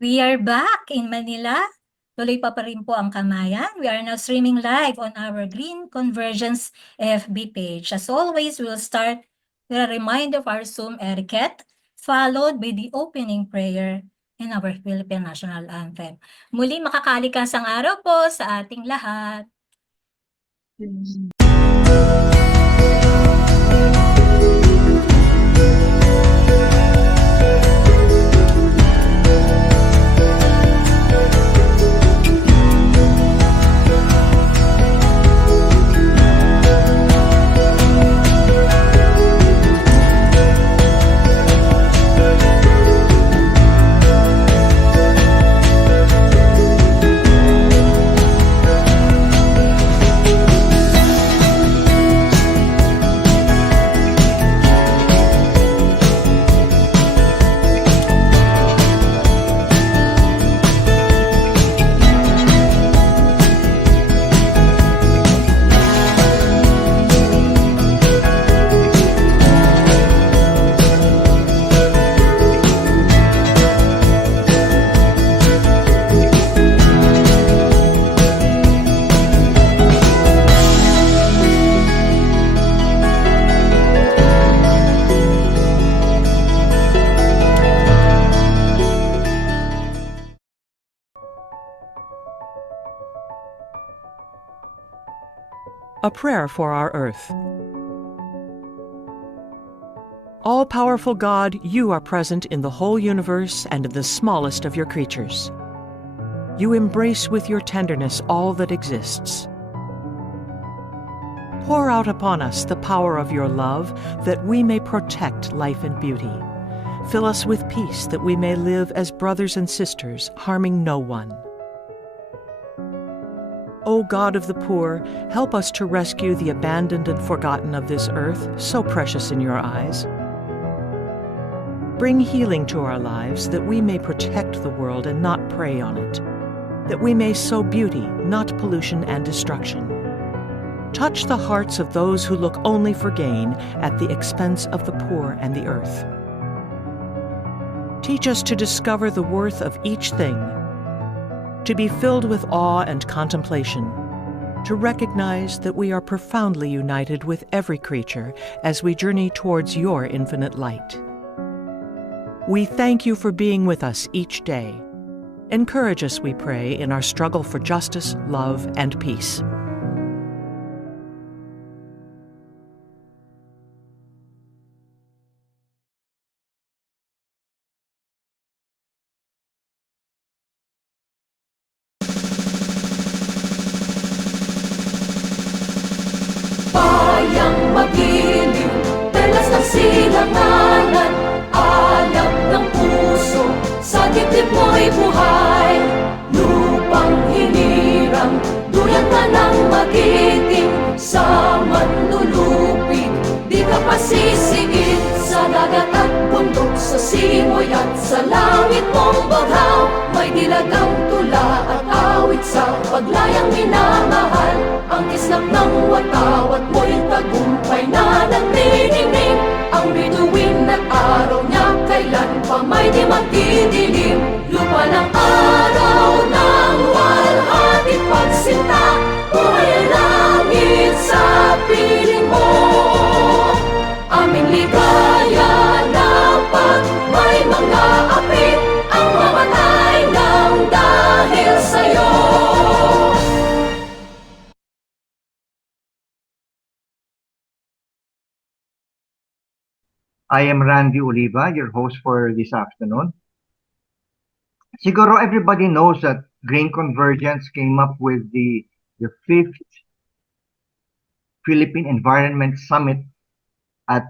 We are back in Manila. Tuloy pa rin po ang Kamayan. We are now streaming live on our Green Convergence FB page. As always, we'll start with a reminder of our Zoom etiquette, followed by the opening prayer in our Philippine National Anthem. Muli makakalikasang araw po sa ating lahat. A prayer for our earth. All-powerful God, you are present in the whole universe and in the smallest of your creatures. You embrace with your tenderness all that exists. Pour out upon us the power of your love, that we may protect life and beauty. Fill us with peace, that we may live as brothers and sisters, harming no one. O God of the poor, help us to rescue the abandoned and forgotten of this earth, so precious in your eyes. Bring healing to our lives, that we may protect the world and not prey on it, that we may sow beauty, not pollution and destruction. Touch the hearts of those who look only for gain at the expense of the poor and the earth. Teach us to discover the worth of each thing, to be filled with awe and contemplation, to recognize that we are profoundly united with every creature as we journey towards your infinite light. We thank you for being with us each day. Encourage us, we pray, in our struggle for justice, love, and peace. Magiliw, telas ng silanganan, alab ng puso, sa dibdib mo'y buhay. Lupang hinirang, duyan ka ng magiting, sa manlulupig, di ka pasisiid. Sa dagat at bundok, sa simoy at sa langit mong baghaw, may dilagang tula at awit sa paglayang minamahal. Ang islap ng watawat mo'y tagumpay na nagniningning. Ang bituin at araw niya kailan pa may di magdidilim. Lupa ng araw ng walhating pagsinta, buhay ay langit sa piling mo. Aming ligaya na pag may mga api, ang mamatay ng dahil sa'yo. I am Randy Oliva, your host for this afternoon. Siguro everybody knows that Green Convergence came up with the 5th Philippine Environment Summit at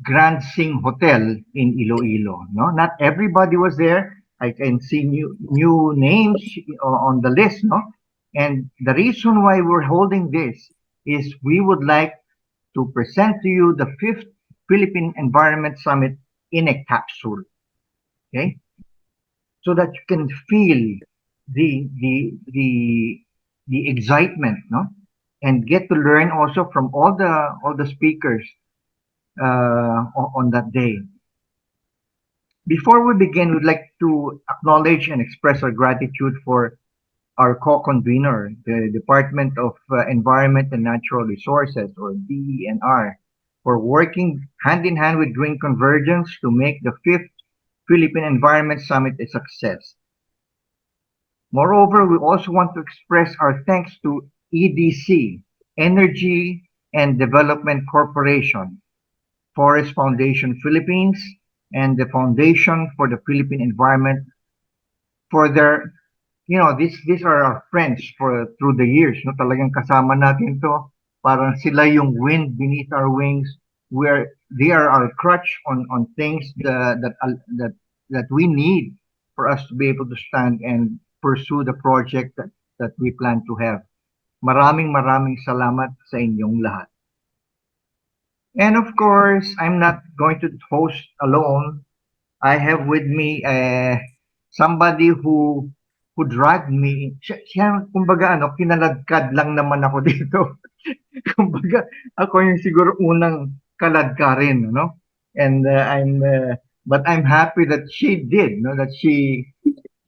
Grand Sing Hotel in Iloilo. No, not everybody was there. I can see new names on the list. No, and the reason why we're holding this is we would like to present to you the 5th Philippine Environment Summit in a capsule. Okay, so that you can feel the excitement, no, and get to learn also from all the speakers on that day. Before we begin, we'd like to acknowledge and express our gratitude for our co-convener, the Department of Environment and Natural Resources, or DENR, for working hand in hand with Green Convergence to make the 5th Philippine Environment Summit a success. Moreover, we also want to express our thanks to EDC, Energy and Development Corporation, Forest Foundation Philippines, and the Foundation for the Philippine Environment for their, these are our friends for through the years, no? Talagang kasama natin to. Parang sila yung wind beneath our wings. They are our crutch on things that we need for us to be able to stand and pursue the project that we plan to have. Maraming salamat sa inyong lahat. And of course, I'm not going to host alone. I have with me somebody who dragged me. Siya, kumbaga, kinaladkad lang naman ako dito. Kumbaga, ako yung siguro unang kaladkarin, no? And but I'm happy that she did, no? That she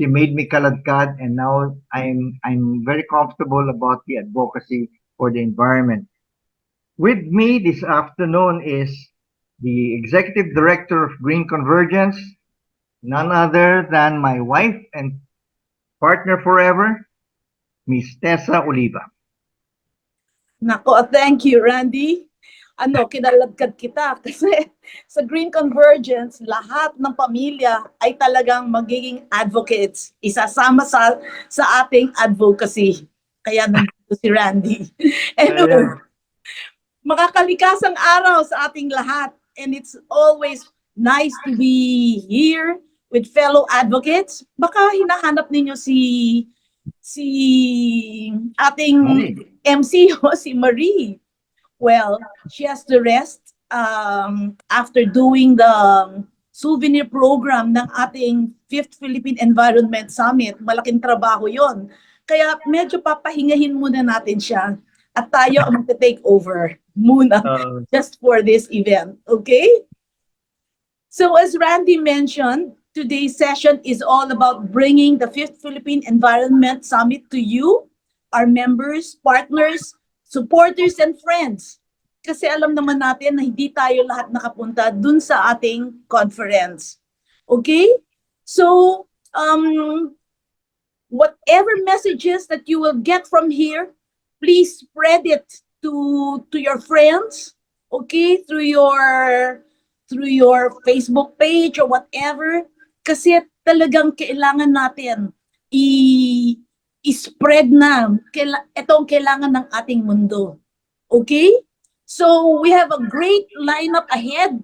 made me kaladkad, and now I'm very comfortable about the advocacy for the environment. With me this afternoon is the Executive Director of Green Convergence, none other than my wife and partner forever, Miss Tessa Oliva. Nako, thank you, Randy. Kinaladkad kita kasi sa Green Convergence, lahat ng pamilya ay talagang magiging advocates. Isasama sa ating advocacy. Kaya nandito si Randy. Anyway, makakalikasang araw sa ating lahat. And it's always nice to be here with fellow advocates. Baka hinahanap ninyo si ating MC, si Marie. Well, she has to rest after doing the souvenir program ng ating 5th Philippine Environment Summit. Malaking trabaho yon. Kaya medyo papahingahin muna natin siya at tayo ang mag-take over muna just for this event. Okay? So as Randy mentioned, today's session is all about bringing the 5th Philippine Environment Summit to you, our members, partners, supporters, and friends. Kasi alam naman natin na hindi tayo lahat nakapunta dun sa ating conference. Okay? So, whatever messages that you will get from here, please spread it to your friends, okay? Through your Facebook page or whatever. Kasi talagang kailangan natin i-spread na itong kailangan ng ating mundo. Okay? So we have a great lineup ahead.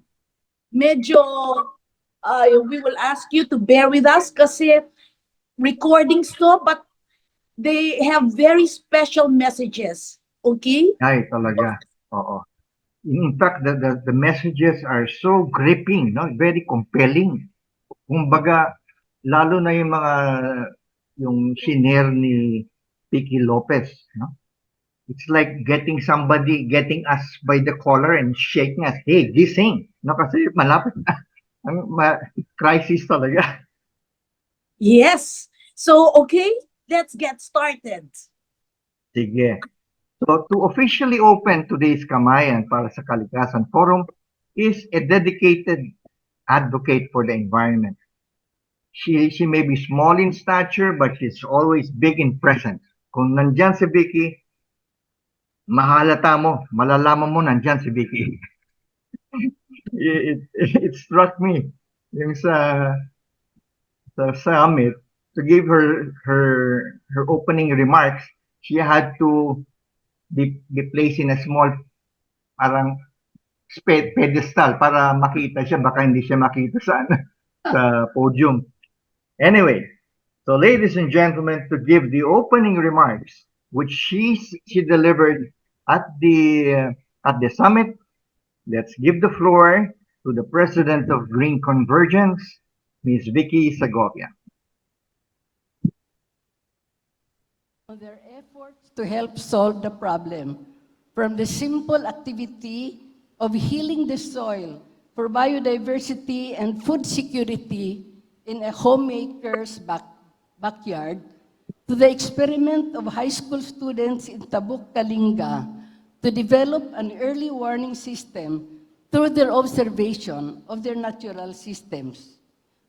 Medyo we will ask you to bear with us kasi recordings to, but they have very special messages. Okay? Ay, talaga. Oo. In fact, the messages are so gripping, no? Very compelling. Kumbaga, lalo na yung shiner ni Vicky Lopez, no? It's like getting getting us by the collar and shaking us, hey, gising. No, kasi malapit na. Crisis talaga. Yes. So, okay, let's get started. Sige. So, to officially open today's Kamayan para sa Kalikasan Forum is a dedicated advocate for the environment. She may be small in stature, but she's always big in presence. Kung nandyan si Vicky, mahalata mo, malalaman mo nandyan si Vicky. It struck me yung sa summit, to give her opening remarks, she had to be placed in a small parang pedestal para makita siya, baka hindi siya makita sa podium. Anyway, so ladies and gentlemen, to give the opening remarks which she delivered at the summit, let's give the floor to the President of Green Convergence, Ms. Vicky Segovia. Their efforts to help solve the problem, from the simple activity of healing the soil for biodiversity and food security in a homemaker's backyard, to the experiment of high school students in Tabuk, Kalinga, to develop an early warning system through their observation of their natural systems,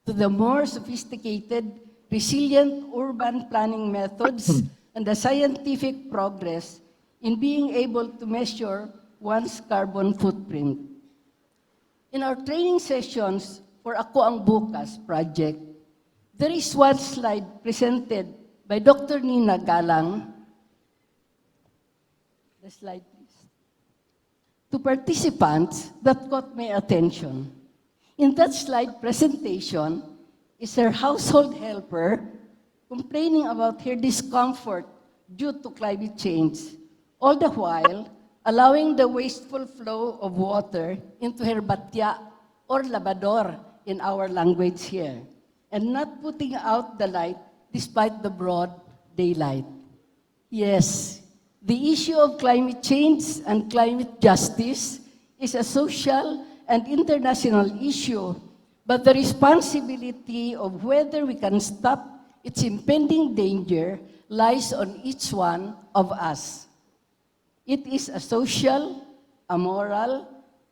to the more sophisticated, resilient urban planning methods and the scientific progress in being able to measure one's carbon footprint. In our training sessions for Ako Ang Bukas project, there is one slide presented by Dr. Nina Galang. The slide, please. To participants that caught my attention. In that slide presentation is her household helper complaining about her discomfort due to climate change, all the while allowing the wasteful flow of water into her batya or labador in our language here, and not putting out the light despite the broad daylight. Yes, the issue of climate change and climate justice is a social and international issue, but the responsibility of whether we can stop its impending danger lies on each one of us. It is a social, a moral,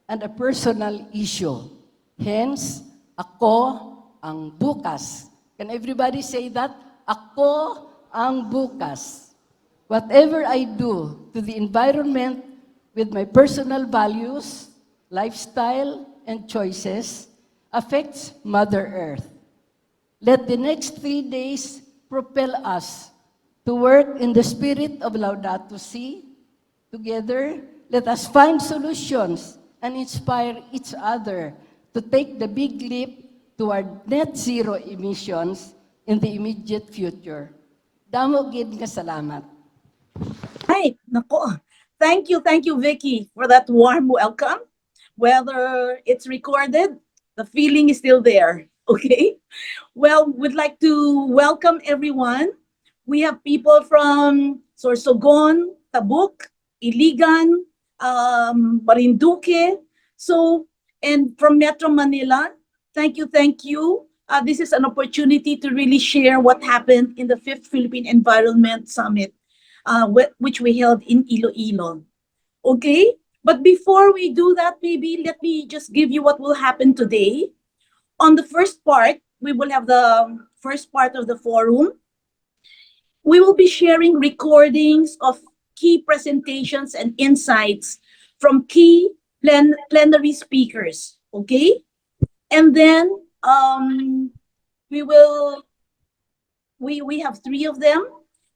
and a personal issue. Hence, ako ang bukas. Can everybody say that? Ako ang bukas. Whatever I do to the environment with my personal values, lifestyle, and choices affects Mother Earth. Let the next 3 days propel us to work in the spirit of Laudato Si. Together, let us find solutions and inspire each other to take the big leap toward net zero emissions in the immediate future. Damo gid nga salamat. Right, nako. Thank you, Vicky, for that warm welcome. Whether it's recorded, the feeling is still there. Okay. Well, we'd like to welcome everyone. We have people from Sorsogon, Tabuk, Iligan, Marinduque. So, and from Metro Manila, thank you. This is an opportunity to really share what happened in the 5th Philippine Environment Summit, which we held in Iloilo. Okay? But before we do that, maybe let me just give you what will happen today. On the first part, we will have the first part of the forum. We will be sharing recordings of key presentations and insights from key plenary speakers. Okay? And then we have 3 of them.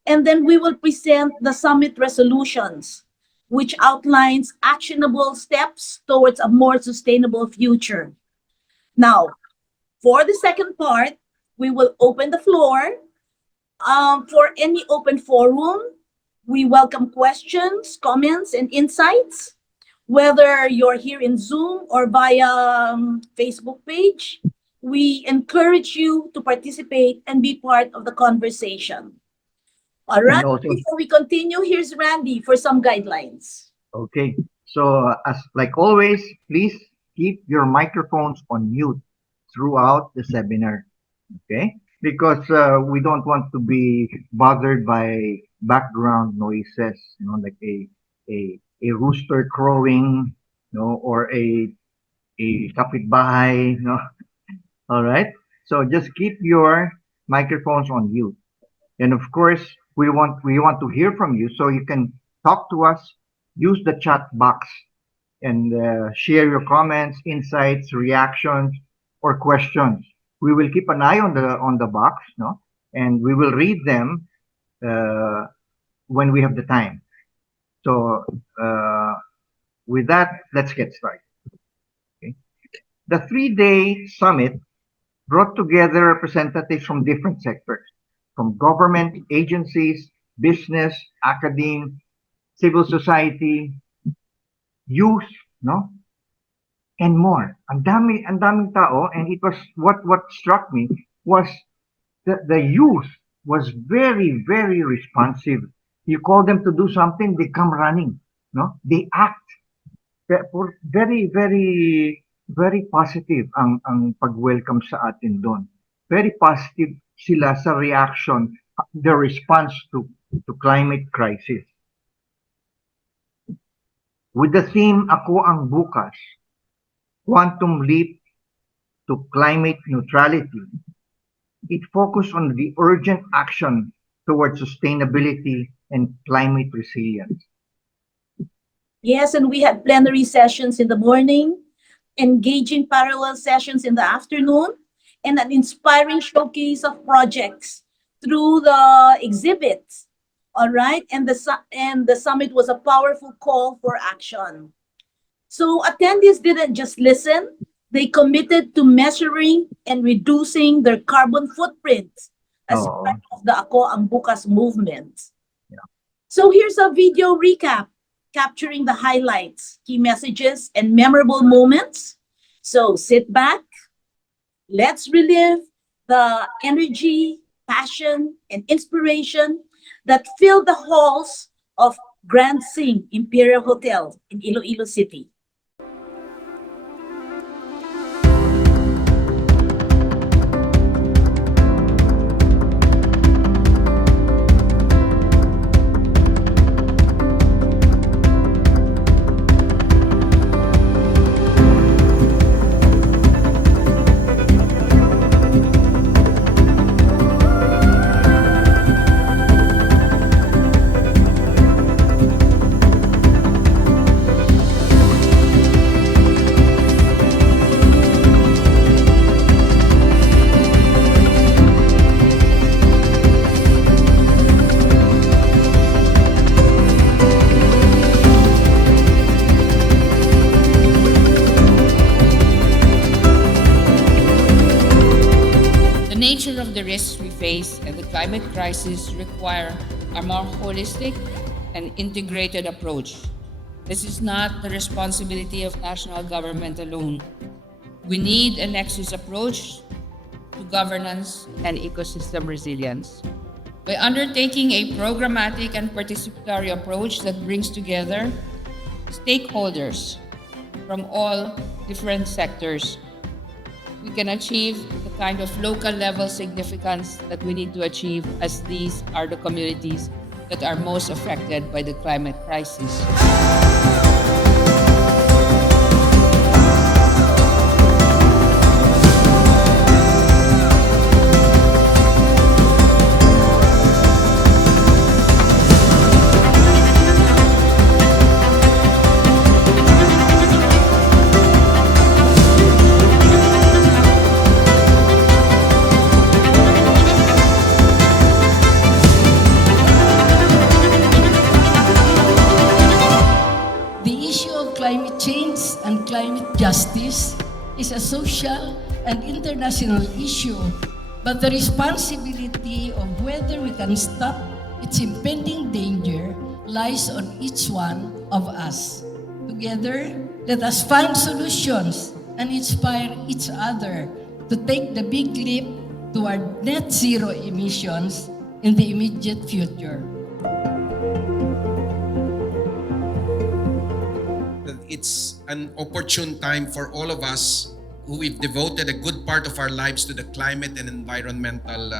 And then we will present the summit resolutions, which outlines actionable steps towards a more sustainable future. Now, for the second part, we will open the floor for any open forum. We welcome questions, comments, and insights, whether you're here in Zoom or via Facebook page. We encourage you to participate and be part of the conversation. All right, before we continue, here's Randy for some guidelines. Okay, so as like always, please keep your microphones on mute throughout the seminar, okay? Because we don't want to be bothered by background noises, like a rooster crowing, or a kapitbahay, All right, so just keep your microphones on mute. And of course, we want to hear from you, so you can talk to us. Use the chat box and share your comments, insights, reactions, or questions. We will keep an eye on the box, and we will read them when we have the time. So with that, let's get started. Okay. The 3-day summit brought together representatives from different sectors, from government agencies, business, academia, civil society, youth, and more. Ang daming tao, and it was what struck me was the youth was very, very responsive. You call them to do something, they come running, They act very, very, very positive ang pag-welcome sa atin doon. Very positive sila sa reaction, their response to climate crisis. With the theme Ako ang Bukas, Quantum Leap to Climate Neutrality, it focused on the urgent action towards sustainability and climate resilience. Yes, and we had plenary sessions in the morning, engaging parallel sessions in the afternoon, and an inspiring showcase of projects through the exhibits. All right, and the summit was a powerful call for action. So attendees didn't just listen, they committed to measuring and reducing their carbon footprint as Oo. part of the Ako ang Bukas movement. Yeah. So here's a video recap capturing the highlights, key messages, and memorable moments. So sit back, let's relive the energy, passion, and inspiration that filled the halls of Grand Sing Imperial Hotel in Iloilo City. The nature of the risks we face and the climate crisis require a more holistic and integrated approach. This is not the responsibility of national government alone. We need a nexus approach to governance and ecosystem resilience. By undertaking a programmatic and participatory approach that brings together stakeholders from all different sectors, we can achieve the kind of local level significance that we need to achieve, as these are the communities that are most affected by the climate crisis. Justice is a social and international issue, but the responsibility of whether we can stop its impending danger lies on each one of us. Together, let us find solutions and inspire each other to take the big leap toward net zero emissions in the immediate future. It's an opportune time for all of us who we've devoted a good part of our lives to the climate and environmental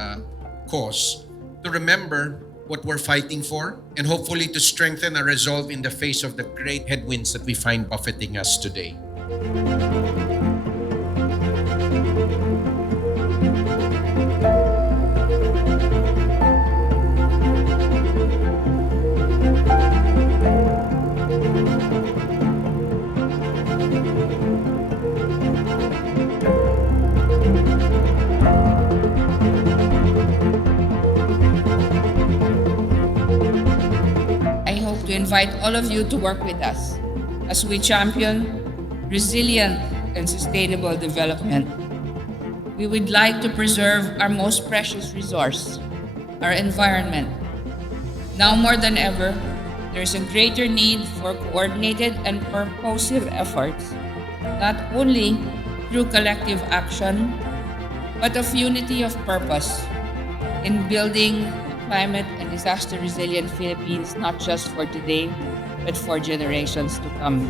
cause to remember what we're fighting for and hopefully to strengthen our resolve in the face of the great headwinds that we find buffeting us today. Invite all of you to work with us as we champion resilient and sustainable development. We would like to preserve our most precious resource, our environment. Now more than ever, there is a greater need for coordinated and purposive efforts, not only through collective action, but of unity of purpose in building climate and disaster resilient Philippines, not just for today, but for generations to come.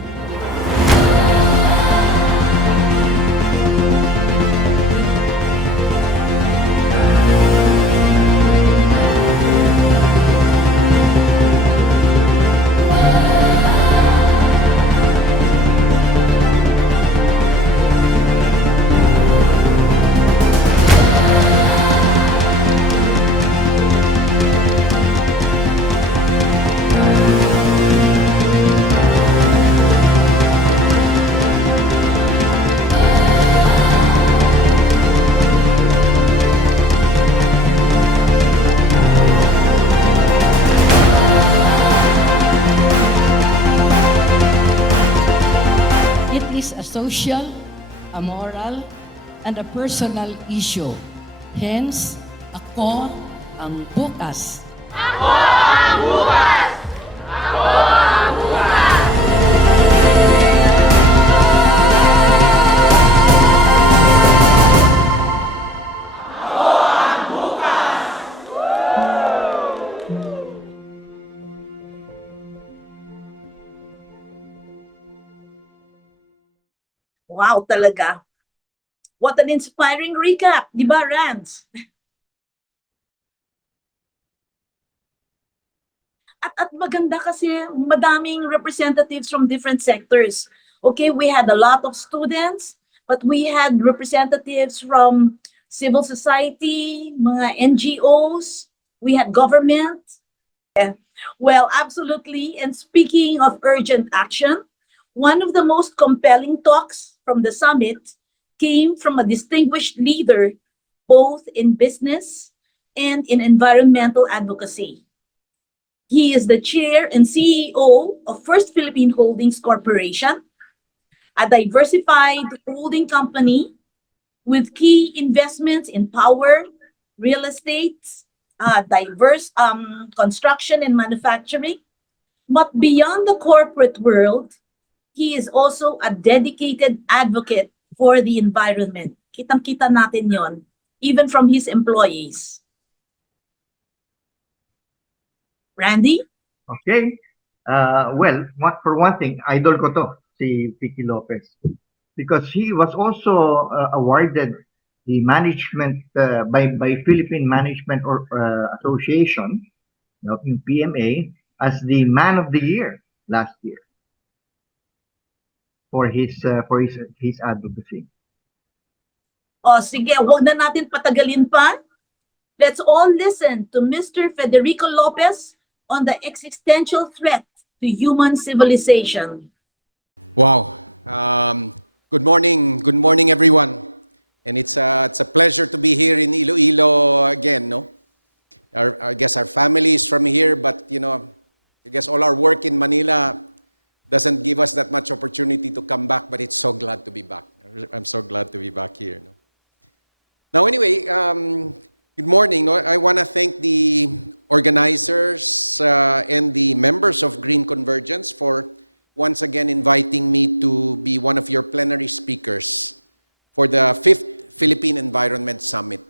and a personal issue. Hence, ako ang bukas. Wow, talaga. What an inspiring recap, di ba, Rans? At maganda kasi madaming representatives from different sectors. Okay, we had a lot of students, but we had representatives from civil society, mga NGOs, we had government. Well, absolutely. And speaking of urgent action, one of the most compelling talks from the summit came from a distinguished leader, both in business and in environmental advocacy. He is the chair and CEO of First Philippine Holdings Corporation, a diversified holding company with key investments in power, real estate, diverse construction and manufacturing. But beyond the corporate world, he is also a dedicated advocate for the environment. Kitang-kita natin yon, even from his employees. Randy? Okay. Well, for one thing, idol ko to, si Vicky Lopez. Because he was also awarded the management by Philippine Management Association, in PMA, as the Man of the Year last year for his advocacy. O sige, huwag na natin patagalin pa. Let's all listen to Mr. Federico Lopez on the existential threat to human civilization. Wow. Good morning, everyone. And it's a pleasure to be here in Iloilo again. No, I guess our family is from here, but I guess all our work in Manila doesn't give us that much opportunity to come back. But it's so glad to be back. I'm so glad to be back here. No? Now, anyway, good morning. No, I want to thank the organizers and the members of Green Convergence for once again inviting me to be one of your plenary speakers for the 5th Philippine Environment Summit.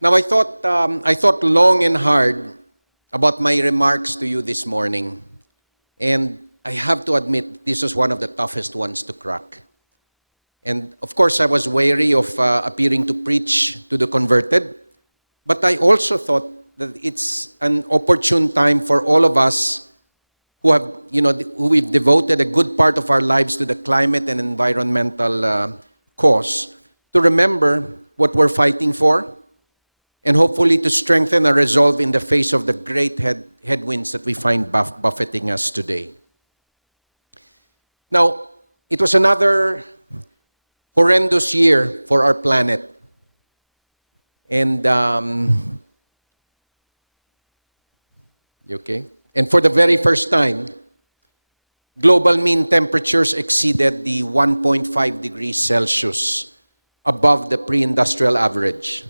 Now, I thought long and hard about my remarks to you this morning, and I have to admit this was one of the toughest ones to crack. And of course, I was wary of appearing to preach to the converted, but I also thought that it's an opportune time for all of us who we've devoted a good part of our lives to the climate and environmental cause, to remember what we're fighting for, and hopefully to strengthen our resolve in the face of the great headwinds that we find buffeting us today. Now, it was another horrendous year for our planet. And, you okay? And for the very first time, global mean temperatures exceeded the 1.5 degrees Celsius above the pre-industrial average.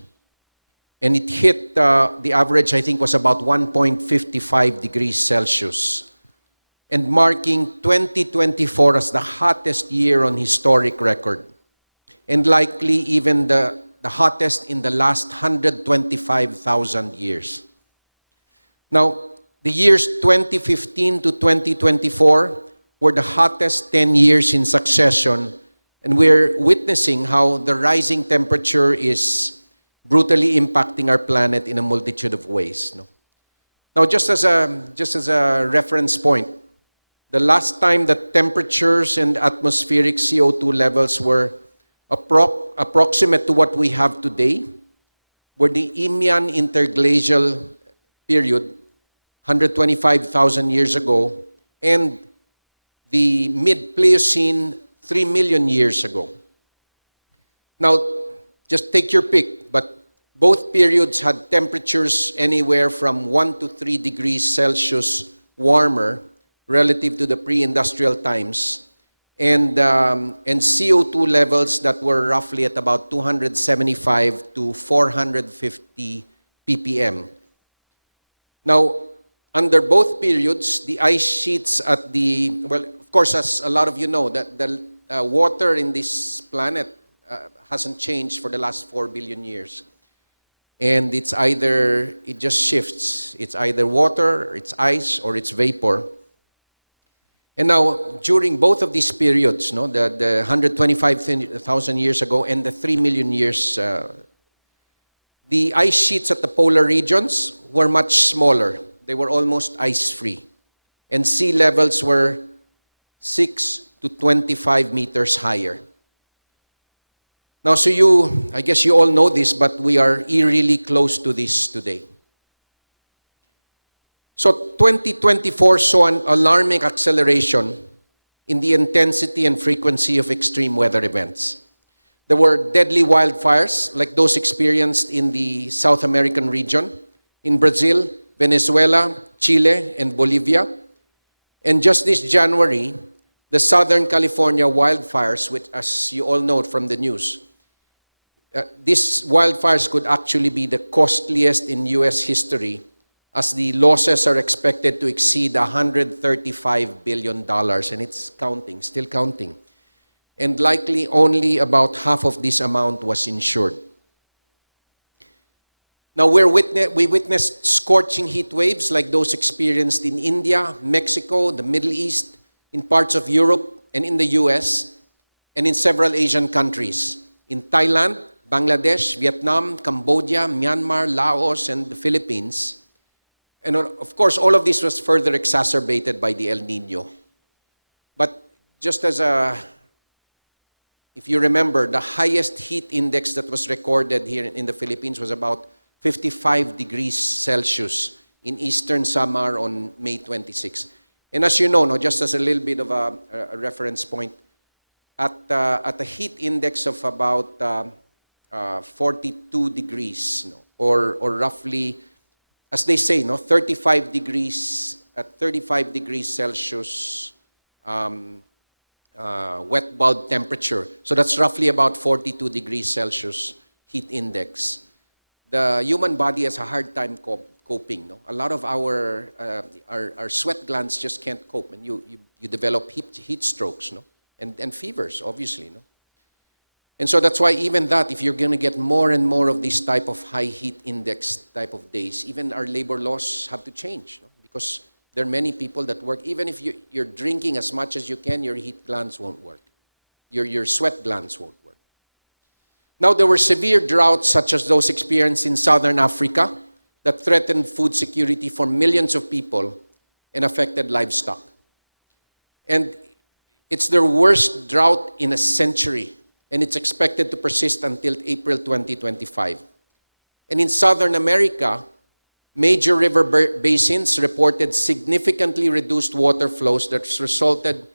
And it hit the average, I think, was about 1.55 degrees Celsius, and marking 2024 as the hottest year on historic record, and likely even the hottest in the last 125,000 years. Now, the years 2015 to 2024 were the hottest 10 years in succession, and we're witnessing how the rising temperature is brutally impacting our planet in a multitude of ways. No? Now, just as a reference point, the last time that temperatures and atmospheric CO2 levels were approximate to what we have today were the Imian interglacial period, 125,000 years ago, and the mid-Pliocene, 3 million years ago. Now, just take your pick, but both periods had temperatures anywhere from 1 to 3 degrees Celsius warmer relative to the pre-industrial times, and CO2 levels that were roughly at about 275 to 450 ppm. Now, under both periods, the ice sheets at the, well, of course, as a lot of you know, that the water in this planet hasn't changed for the last 4 billion years. And it's either, it just shifts. It's either water, or it's ice, or it's vapor. And now, during both of these periods, no, the 125,000 years ago and the 3 million years, the ice sheets at the polar regions were much smaller. They were almost ice-free. And sea levels were 6 to 25 meters higher. Now, so I guess you all know this, but we are eerily close to this today. So 2024 saw an alarming acceleration in the intensity and frequency of extreme weather events. There were deadly wildfires like those experienced in the South American region, in Brazil, Venezuela, Chile, and Bolivia. And just this January, the Southern California wildfires, which, as you all know from the news, these wildfires could actually be the costliest in U.S. history, as the losses are expected to exceed $135 billion, and it's counting, still counting. And likely only about half of this amount was insured. Now, we witnessed scorching heat waves like those experienced in India, Mexico, the Middle East, in parts of Europe, and in the US, and in several Asian countries. In Thailand, Bangladesh, Vietnam, Cambodia, Myanmar, Laos, and the Philippines. And of course, all of this was further exacerbated by the El Nino. But just as if you remember, the highest heat index that was recorded here in the Philippines was about 55 degrees Celsius in Eastern Samar on May 26. And as you know, no, just as a little bit of a reference point, at a heat index of about 42 degrees, no, or roughly, as they say, no, 35 degrees, at 35 degrees Celsius wet bulb temperature. So that's roughly about 42 degrees Celsius heat index. The human body has a hard time coping. No? A lot of our sweat glands just can't cope, and you develop heat strokes, no, and fevers, obviously, no. And so that's why even that, if you're going to get more and more of this type of high heat index type of days, even our labor laws have to change, no? Because there are many people that work, even if you're drinking as much as you can, your heat glands won't work. Your sweat glands won't work. Now, there were severe droughts such as those experienced in Southern Africa that threatened food security for millions of people and affected livestock. And it's their worst drought in a century, and it's expected to persist until April 2025. And in Southern America, major river basins reported significantly reduced water flows that resulted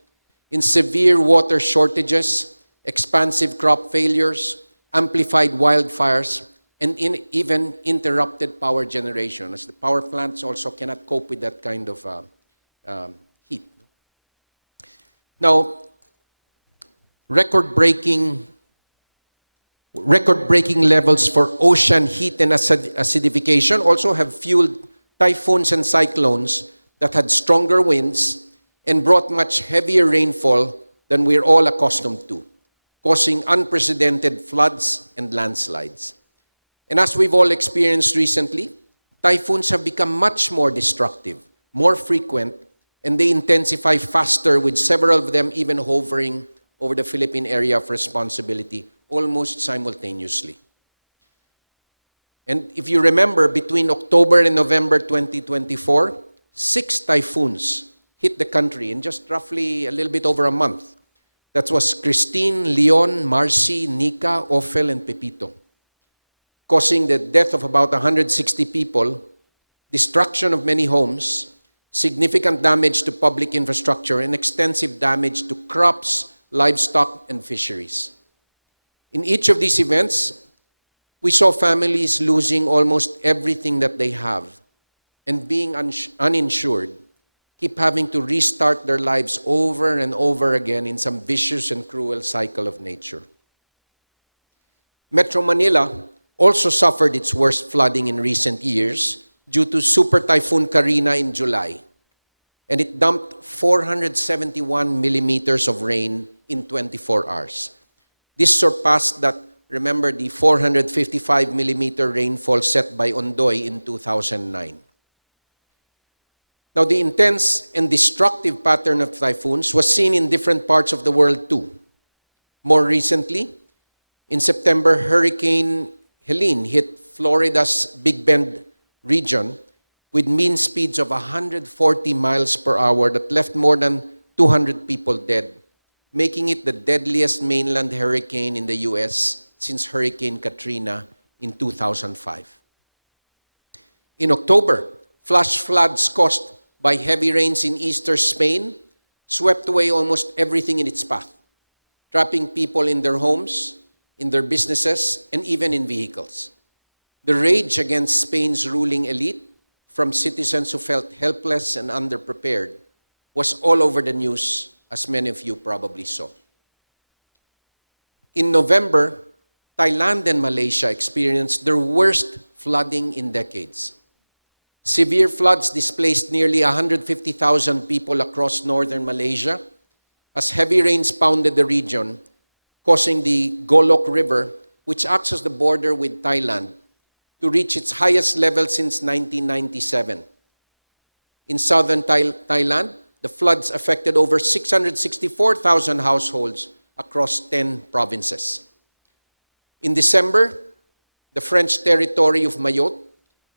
in severe water shortages, expansive crop failures, amplified wildfires, and even interrupted power generation, as the power plants also cannot cope with that kind of heat. Now, record-breaking levels for ocean heat and acidification also have fueled typhoons and cyclones that had stronger winds and brought much heavier rainfall than we're all accustomed to, causing unprecedented floods and landslides. And as we've all experienced recently, typhoons have become much more destructive, more frequent, and they intensify faster, with several of them even hovering over the Philippine area of responsibility almost simultaneously. And if you remember, between October and November 2024, 6 typhoons hit the country in just roughly a little bit over a month. That was Christine, Leon, Marcy, Nika, Ophel, and Pepito, causing the death of about 160 people, destruction of many homes, significant damage to public infrastructure, and extensive damage to crops, livestock, and fisheries. In each of these events, we saw families losing almost everything that they have and being uninsured, keep having to restart their lives over and over again in some vicious and cruel cycle of nature. Metro Manila also suffered its worst flooding in recent years due to Super Typhoon Karina in July, and it dumped 471 millimeters of rain in 24 hours. This surpassed that, remember, the 455 millimeter rainfall set by Ondoy in 2009. Now, the intense and destructive pattern of typhoons was seen in different parts of the world too. More recently, in September, Hurricane Helene hit Florida's Big Bend region with mean speeds of 140 miles per hour that left more than 200 people dead, making it the deadliest mainland hurricane in the U.S. since Hurricane Katrina in 2005. In October, flash floods caused by heavy rains in eastern Spain swept away almost everything in its path, trapping people in their homes, in their businesses, and even in vehicles. The rage against Spain's ruling elite from citizens who felt helpless and underprepared was all over the news, as many of you probably saw. In November, Thailand and Malaysia experienced their worst flooding in decades. Severe floods displaced nearly 150,000 people across northern Malaysia as heavy rains pounded the region, causing the Golok River, which acts as the border with Thailand, to reach its highest level since 1997. In southern Thailand, the floods affected over 664,000 households across 10 provinces. In December, the French territory of Mayotte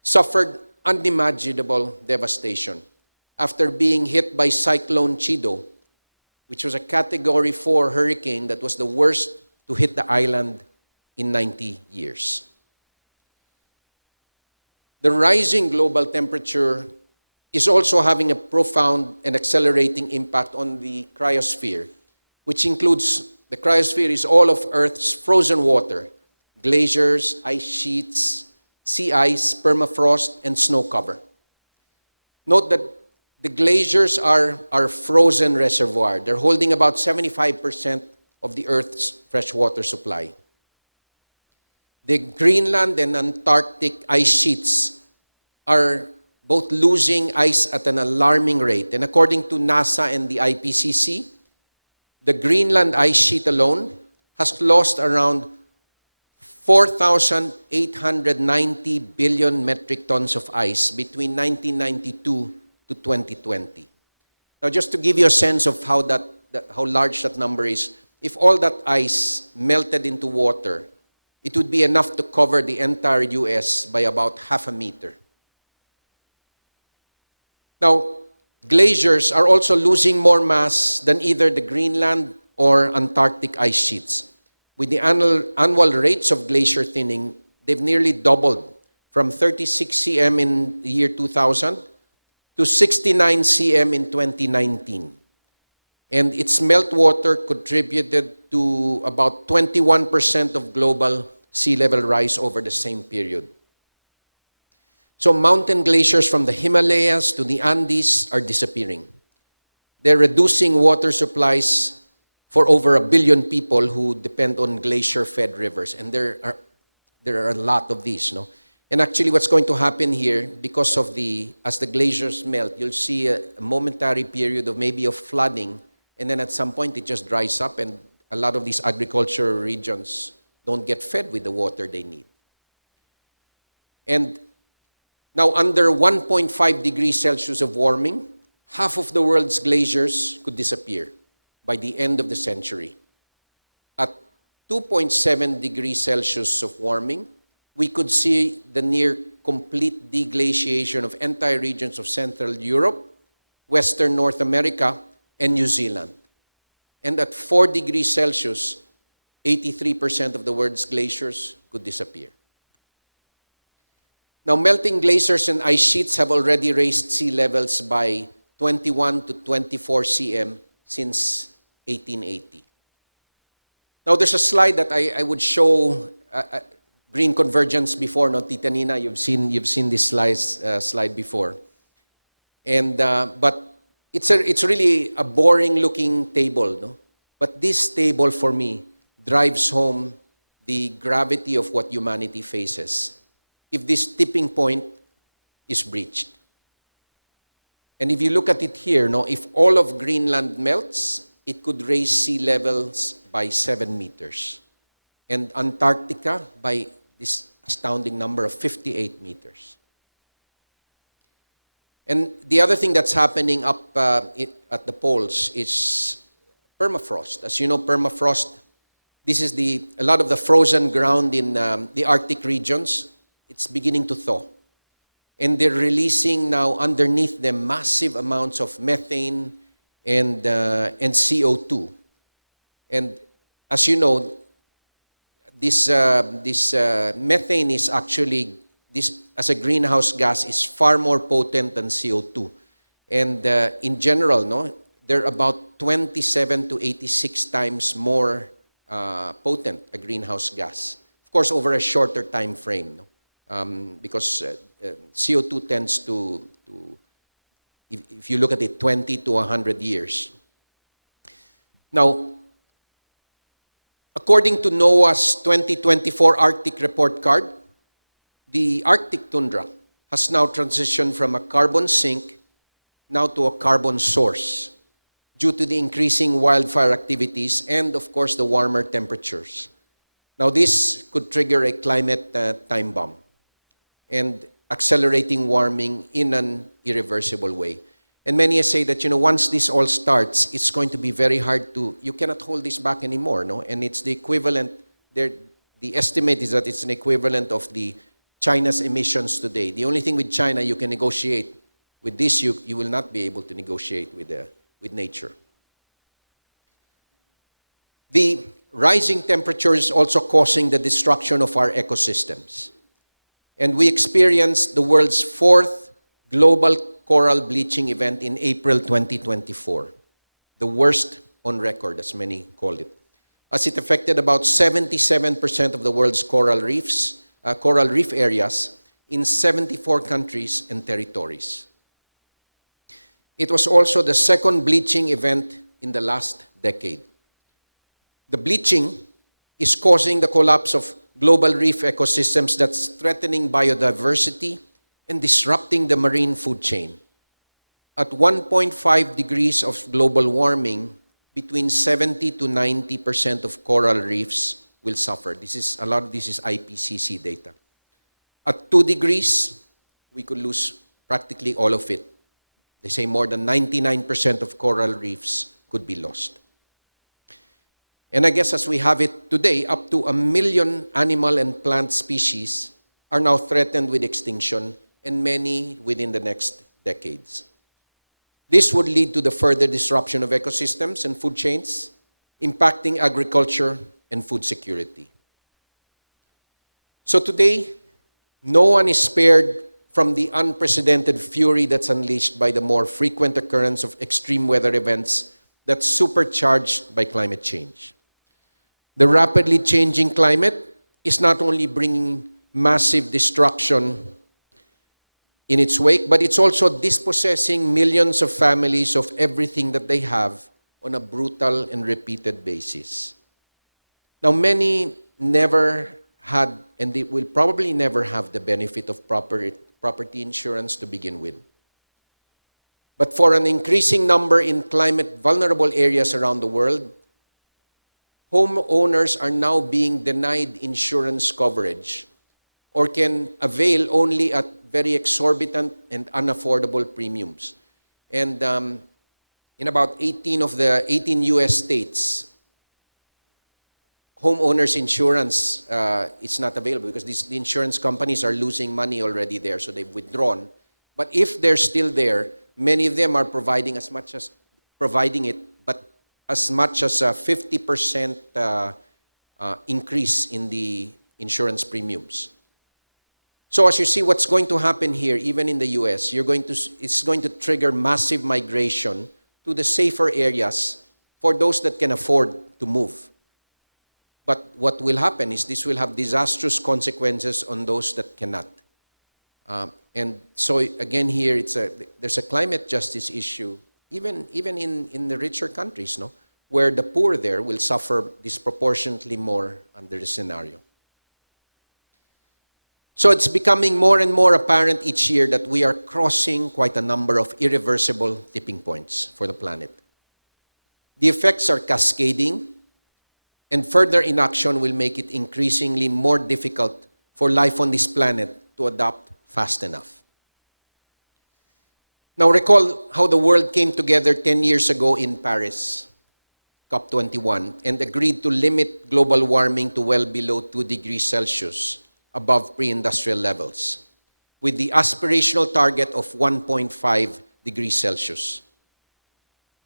suffered unimaginable devastation after being hit by Cyclone Chido, which was a Category 4 hurricane that was the worst to hit the island in 90 years. The rising global temperature is also having a profound and accelerating impact on the cryosphere, which includes, the cryosphere is all of Earth's frozen water, glaciers, ice sheets, sea ice, permafrost, and snow cover. Note that the glaciers are our frozen reservoir. They're holding about 75% of the Earth's freshwater supply. The Greenland and Antarctic ice sheets are both losing ice at an alarming rate. And according to NASA and the IPCC, the Greenland ice sheet alone has lost around 4,890 billion metric tons of ice between 1992 to 2020. Now, just to give you a sense of how large that number is, if all that ice melted into water, it would be enough to cover the entire US by about half a meter. Now, glaciers are also losing more mass than either the Greenland or Antarctic ice sheets. With the annual rates of glacier thinning, they've nearly doubled from 36 cm in the year 2000 to 69 cm in 2019. And its meltwater contributed to about 21% of global sea level rise over the same period. So mountain glaciers from the Himalayas to the Andes are disappearing. They're reducing water supplies for over 1 billion people who depend on glacier-fed rivers. And there are a lot of these, no? And actually what's going to happen here, because of as the glaciers melt, you'll see a momentary period of maybe of flooding, and then at some point it just dries up, and a lot of these agricultural regions don't get fed with the water they need. And now under 1.5 degrees Celsius of warming, half of the world's glaciers could disappear by the end of the century. At 2.7 degrees Celsius of warming, we could see the near complete deglaciation of entire regions of Central Europe, Western North America, and New Zealand. And at 4 degrees Celsius, 83% of the world's glaciers could disappear. Now, melting glaciers and ice sheets have already raised sea levels by 21 to 24 cm since 1880. Now, there's a slide that I would show green convergence before, no, Tita Nina, you've seen this slide before. And but it's really a boring looking table, no? But this table for me drives home the gravity of what humanity faces if this tipping point is breached. And if you look at it here, no, if all of Greenland melts, it could raise sea levels by 7 meters. And Antarctica by this astounding number of 58 meters. And the other thing that's happening up at the poles is permafrost. As you know, permafrost, this is a lot of the frozen ground in the Arctic regions. It's beginning to thaw. And they're releasing now underneath them massive amounts of methane and CO2. And as you know, this methane is actually, as a greenhouse gas, is far more potent than CO2. And in general, no, they're about 27 to 86 times more potent, a greenhouse gas. Of course, over a shorter time frame, no? Because CO2 tends to, if you look at it, 20 to 100 years. Now, according to NOAA's 2024 Arctic Report Card, the Arctic tundra has now transitioned from a carbon sink now to a carbon source due to the increasing wildfire activities and, of course, the warmer temperatures. Now, this could trigger a climate time bomb and accelerating warming in an irreversible way. And many say that, once this all starts, it's going to be very hard you cannot hold this back anymore, no? And it's the equivalent, the estimate is that it's an equivalent of China's emissions today. The only thing with China you can negotiate, with this you will not be able to negotiate with nature. The rising temperature is also causing the destruction of our ecosystems. And we experienced the world's 4th global coral bleaching event in April 2024, the worst on record, as many call it, as it affected about 77% of the world's coral reef areas in 74 countries and territories. It was also the 2nd bleaching event in the last decade. The bleaching is causing the collapse of global reef ecosystems that's threatening biodiversity and disrupting the marine food chain. At 1.5 degrees of global warming, between 70 to 90% of coral reefs will suffer. A lot of this is IPCC data. At 2 degrees, we could lose practically all of it. They say more than 99% of coral reefs could be lost. And I guess as we have it today, up to 1 million animal and plant species are now threatened with extinction, and many within the next decades. This would lead to the further disruption of ecosystems and food chains, impacting agriculture and food security. So today, no one is spared from the unprecedented fury that's unleashed by the more frequent occurrence of extreme weather events that's supercharged by climate change. The rapidly changing climate is not only bringing massive destruction in its wake, but it's also dispossessing millions of families of everything that they have on a brutal and repeated basis. Now, many never had, and they will probably never have, the benefit of property insurance to begin with. But for an increasing number in climate vulnerable areas around the world, homeowners are now being denied insurance coverage or can avail only at very exorbitant and unaffordable premiums. And in about 18 of the 18 US states, homeowners insurance is not available because the insurance companies are losing money already there, so they've withdrawn. But if they're still there, many of them are providing as much as a 50% increase in the insurance premiums. So as you see what's going to happen here, even in the US, it's going to trigger massive migration to the safer areas for those that can afford to move. But what will happen is this will have disastrous consequences on those that cannot. And so again here, there's a climate justice issue even in the richer countries, no, where the poor there will suffer disproportionately more under the scenario. So it's becoming more and more apparent each year that we are crossing quite a number of irreversible tipping points for the planet. The effects are cascading, and further inaction will make it increasingly more difficult for life on this planet to adapt fast enough. Now recall how the world came together 10 years ago in Paris, COP21, and agreed to limit global warming to well below 2 degrees Celsius above pre-industrial levels, with the aspirational target of 1.5 degrees Celsius.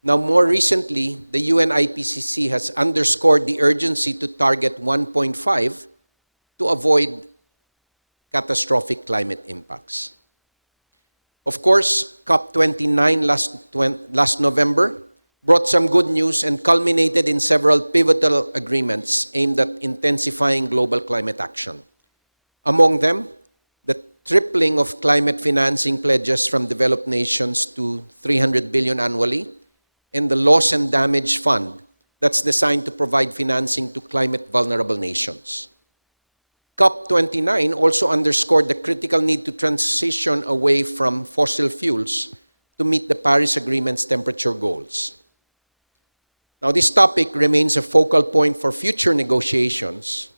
Now, more recently, the UN IPCC has underscored the urgency to target 1.5 to avoid catastrophic climate impacts. Of course, COP29 last November brought some good news and culminated in several pivotal agreements aimed at intensifying global climate action. Among them, the tripling of climate financing pledges from developed nations to 300 billion annually, and the Loss and Damage Fund that's designed to provide financing to climate-vulnerable nations. COP29 also underscored the critical need to transition away from fossil fuels to meet the Paris Agreement's temperature goals. Now, this topic remains a focal point for future negotiations,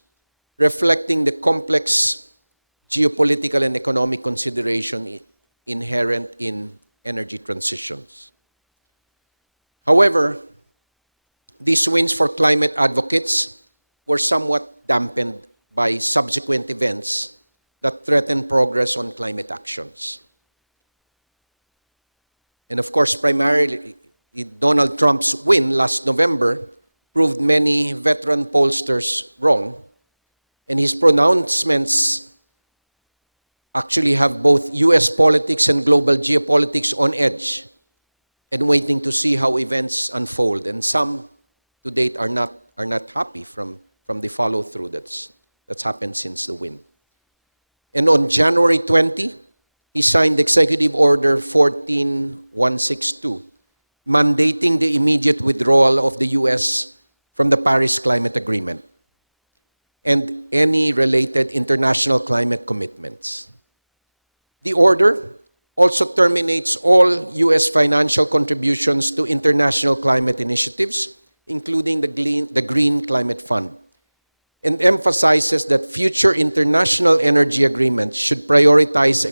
reflecting the complex geopolitical and economic consideration inherent in energy transitions. However, these wins for climate advocates were somewhat dampened by subsequent events that threaten progress on climate actions. And of course, primarily, Donald Trump's win last November proved many veteran pollsters wrong, and his pronouncements actually have both US politics and global geopolitics on edge and waiting to see how events unfold. And some to date are not happy from the follow-through that's happened since the win. And on January 20, he signed Executive Order 14162, mandating the immediate withdrawal of the US from the Paris Climate Agreement and any related international climate commitments. The order also terminates all US financial contributions to international climate initiatives, including the Green Climate Fund, and emphasizes that future international energy agreements should prioritize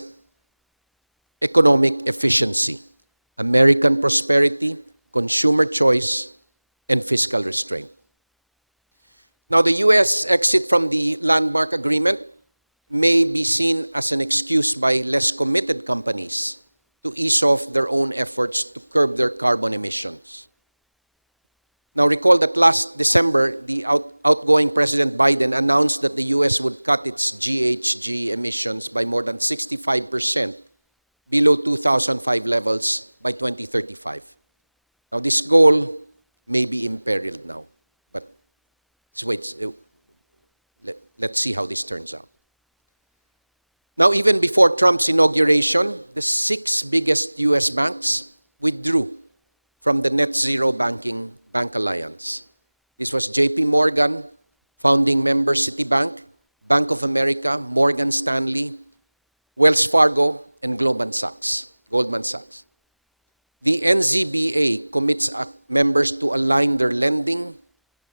economic efficiency, American prosperity, consumer choice, and fiscal restraint. Now, the US exit from the landmark agreement may be seen as an excuse by less committed companies to ease off their own efforts to curb their carbon emissions. Now, recall that last December, the outgoing President Biden announced that the US would cut its GHG emissions by more than 65% below 2005 levels by 2035. Now, this goal may be imperiled now, but let's see how this turns out. Now, even before Trump's inauguration, the 6 biggest US banks withdrew from the Net Zero Bank Alliance. This was JP Morgan, founding member Citibank, Bank of America, Morgan Stanley, Wells Fargo, and Goldman Sachs. The NZBA commits members to align their lending,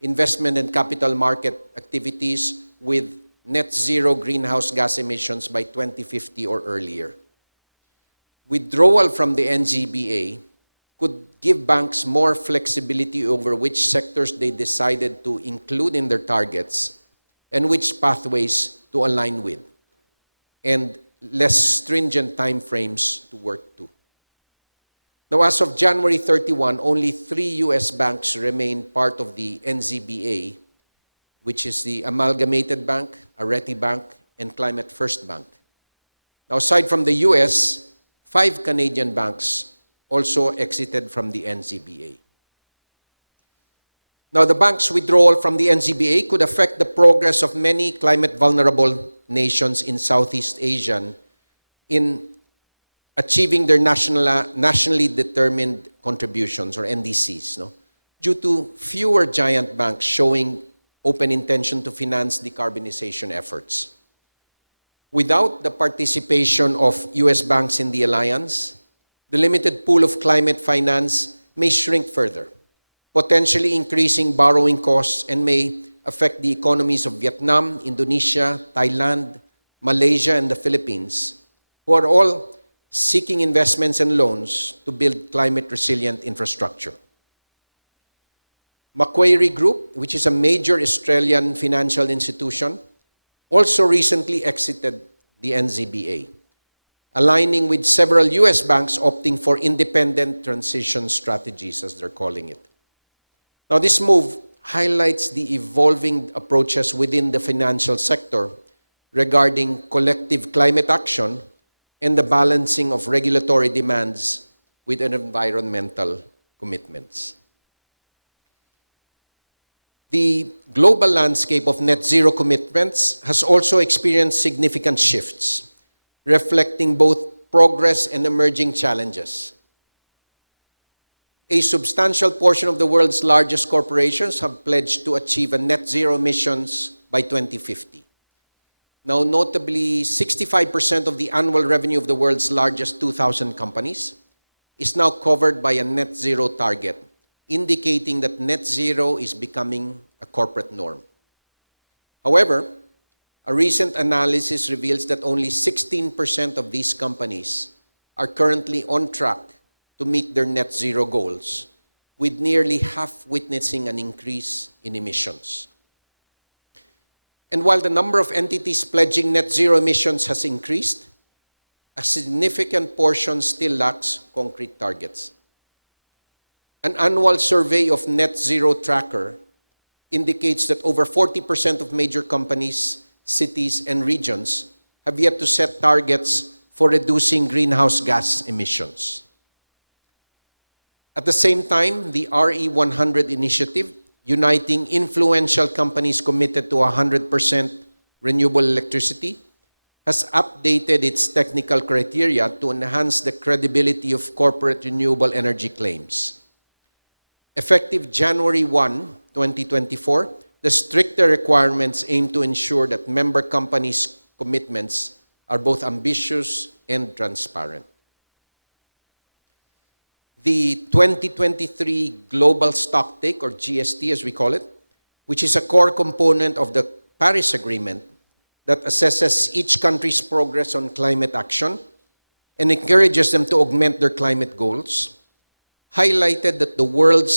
investment, and capital market activities with net zero greenhouse gas emissions by 2050 or earlier. Withdrawal from the NZBA could give banks more flexibility over which sectors they decided to include in their targets and which pathways to align with, and less stringent timeframes to work to. Now, as of January 31, only 3 US banks remain part of the NZBA, which is the Amalgamated Bank, Arete Bank, and Climate First Bank. Now, aside from the US, 5 Canadian banks also exited from the NZBA. Now, the bank's withdrawal from the NZBA could affect the progress of many climate-vulnerable nations in Southeast Asia in achieving their nationally determined contributions, or NDCs, no? Due to fewer giant banks showing open intention to finance decarbonization efforts. Without the participation of US banks in the alliance, the limited pool of climate finance may shrink further, potentially increasing borrowing costs and may affect the economies of Vietnam, Indonesia, Thailand, Malaysia, and the Philippines, who are all seeking investments and loans to build climate-resilient infrastructure. Macquarie Group, which is a major Australian financial institution, also recently exited the NZBA, aligning with several US banks opting for independent transition strategies, as they're calling it. Now, this move highlights the evolving approaches within the financial sector regarding collective climate action and the balancing of regulatory demands with environmental commitments. The global landscape of net zero commitments has also experienced significant shifts, reflecting both progress and emerging challenges. A substantial portion of the world's largest corporations have pledged to achieve a net zero emissions by 2050. Now, notably, 65% of the annual revenue of the world's largest 2,000 companies is now covered by a net zero target, indicating that net zero is becoming a corporate norm. However, a recent analysis reveals that only 16% of these companies are currently on track to meet their net zero goals, with nearly half witnessing an increase in emissions. And while the number of entities pledging net zero emissions has increased, a significant portion still lacks concrete targets. An annual survey of Net Zero Tracker indicates that over 40% of major companies, cities, and regions have yet to set targets for reducing greenhouse gas emissions. At the same time, the RE100 initiative, uniting influential companies committed to 100% renewable electricity, has updated its technical criteria to enhance the credibility of corporate renewable energy claims. Effective January 1, 2024, the stricter requirements aim to ensure that member companies' commitments are both ambitious and transparent. The 2023 Global Stocktake, or GST as we call it, which is a core component of the Paris Agreement that assesses each country's progress on climate action and encourages them to augment their climate goals, highlighted that the world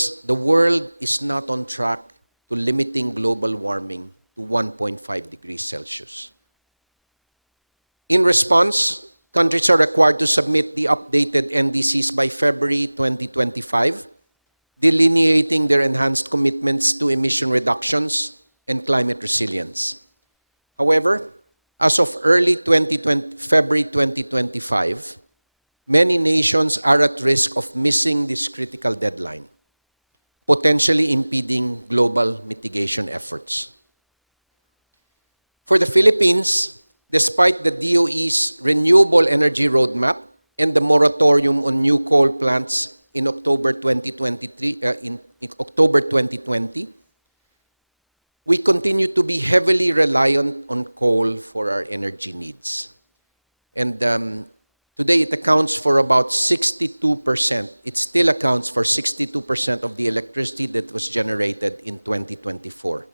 is not on track to limiting global warming to 1.5 degrees Celsius. In response, countries are required to submit the updated NDCs by February 2025, delineating their enhanced commitments to emission reductions and climate resilience. However, as of February 2025, many nations are at risk of missing this critical deadline, potentially impeding global mitigation efforts. For the Philippines, despite the DOE's renewable energy roadmap and the moratorium on new coal plants in October 2020, we continue to be heavily reliant on coal for our energy needs. And today it accounts for about 62%. It still accounts for 62% of the electricity that was generated in 2024.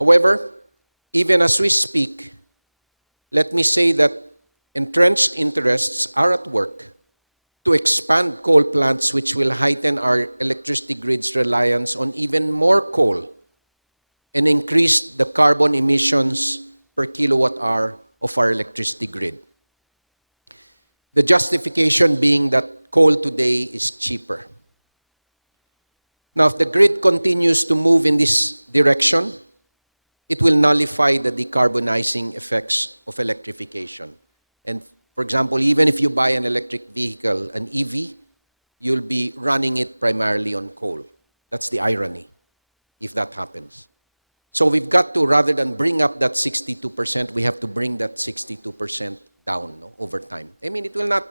However, even as we speak, let me say that entrenched interests are at work to expand coal plants, which will heighten our electricity grid's reliance on even more coal and increase the carbon emissions per kilowatt hour of our electricity grid. The justification being that coal today is cheaper. Now, if the grid continues to move in this direction, it will nullify the decarbonizing effects of electrification. And for example, even if you buy an electric vehicle, an EV, you'll be running it primarily on coal. That's the irony, if that happens. So we've got to, rather than bring up that 62%, we have to bring that 62% down over time. I mean, it will not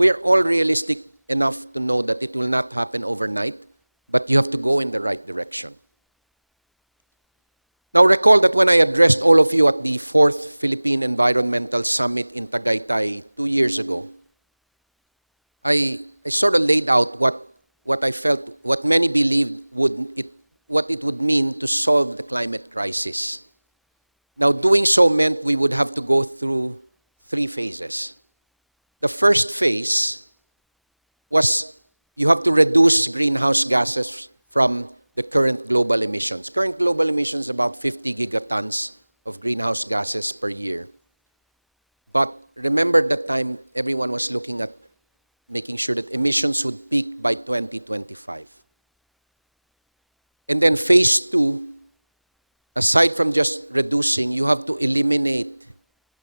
We are all realistic enough to know that it will not happen overnight, but you have to go in the right direction. Now recall that when I addressed all of you at the 4th Philippine Environmental Summit in Tagaytay 2 years ago, I sort of laid out what I felt, what many believed what it would mean to solve the climate crisis. Now, doing so meant we would have to go through 3 phases. The first phase was you have to reduce greenhouse gases from the current global emissions. Current global emissions about 50 gigatons of greenhouse gases per year. But remember that time everyone was looking at making sure that emissions would peak by 2025. And then phase 2, aside from just reducing, you have to eliminate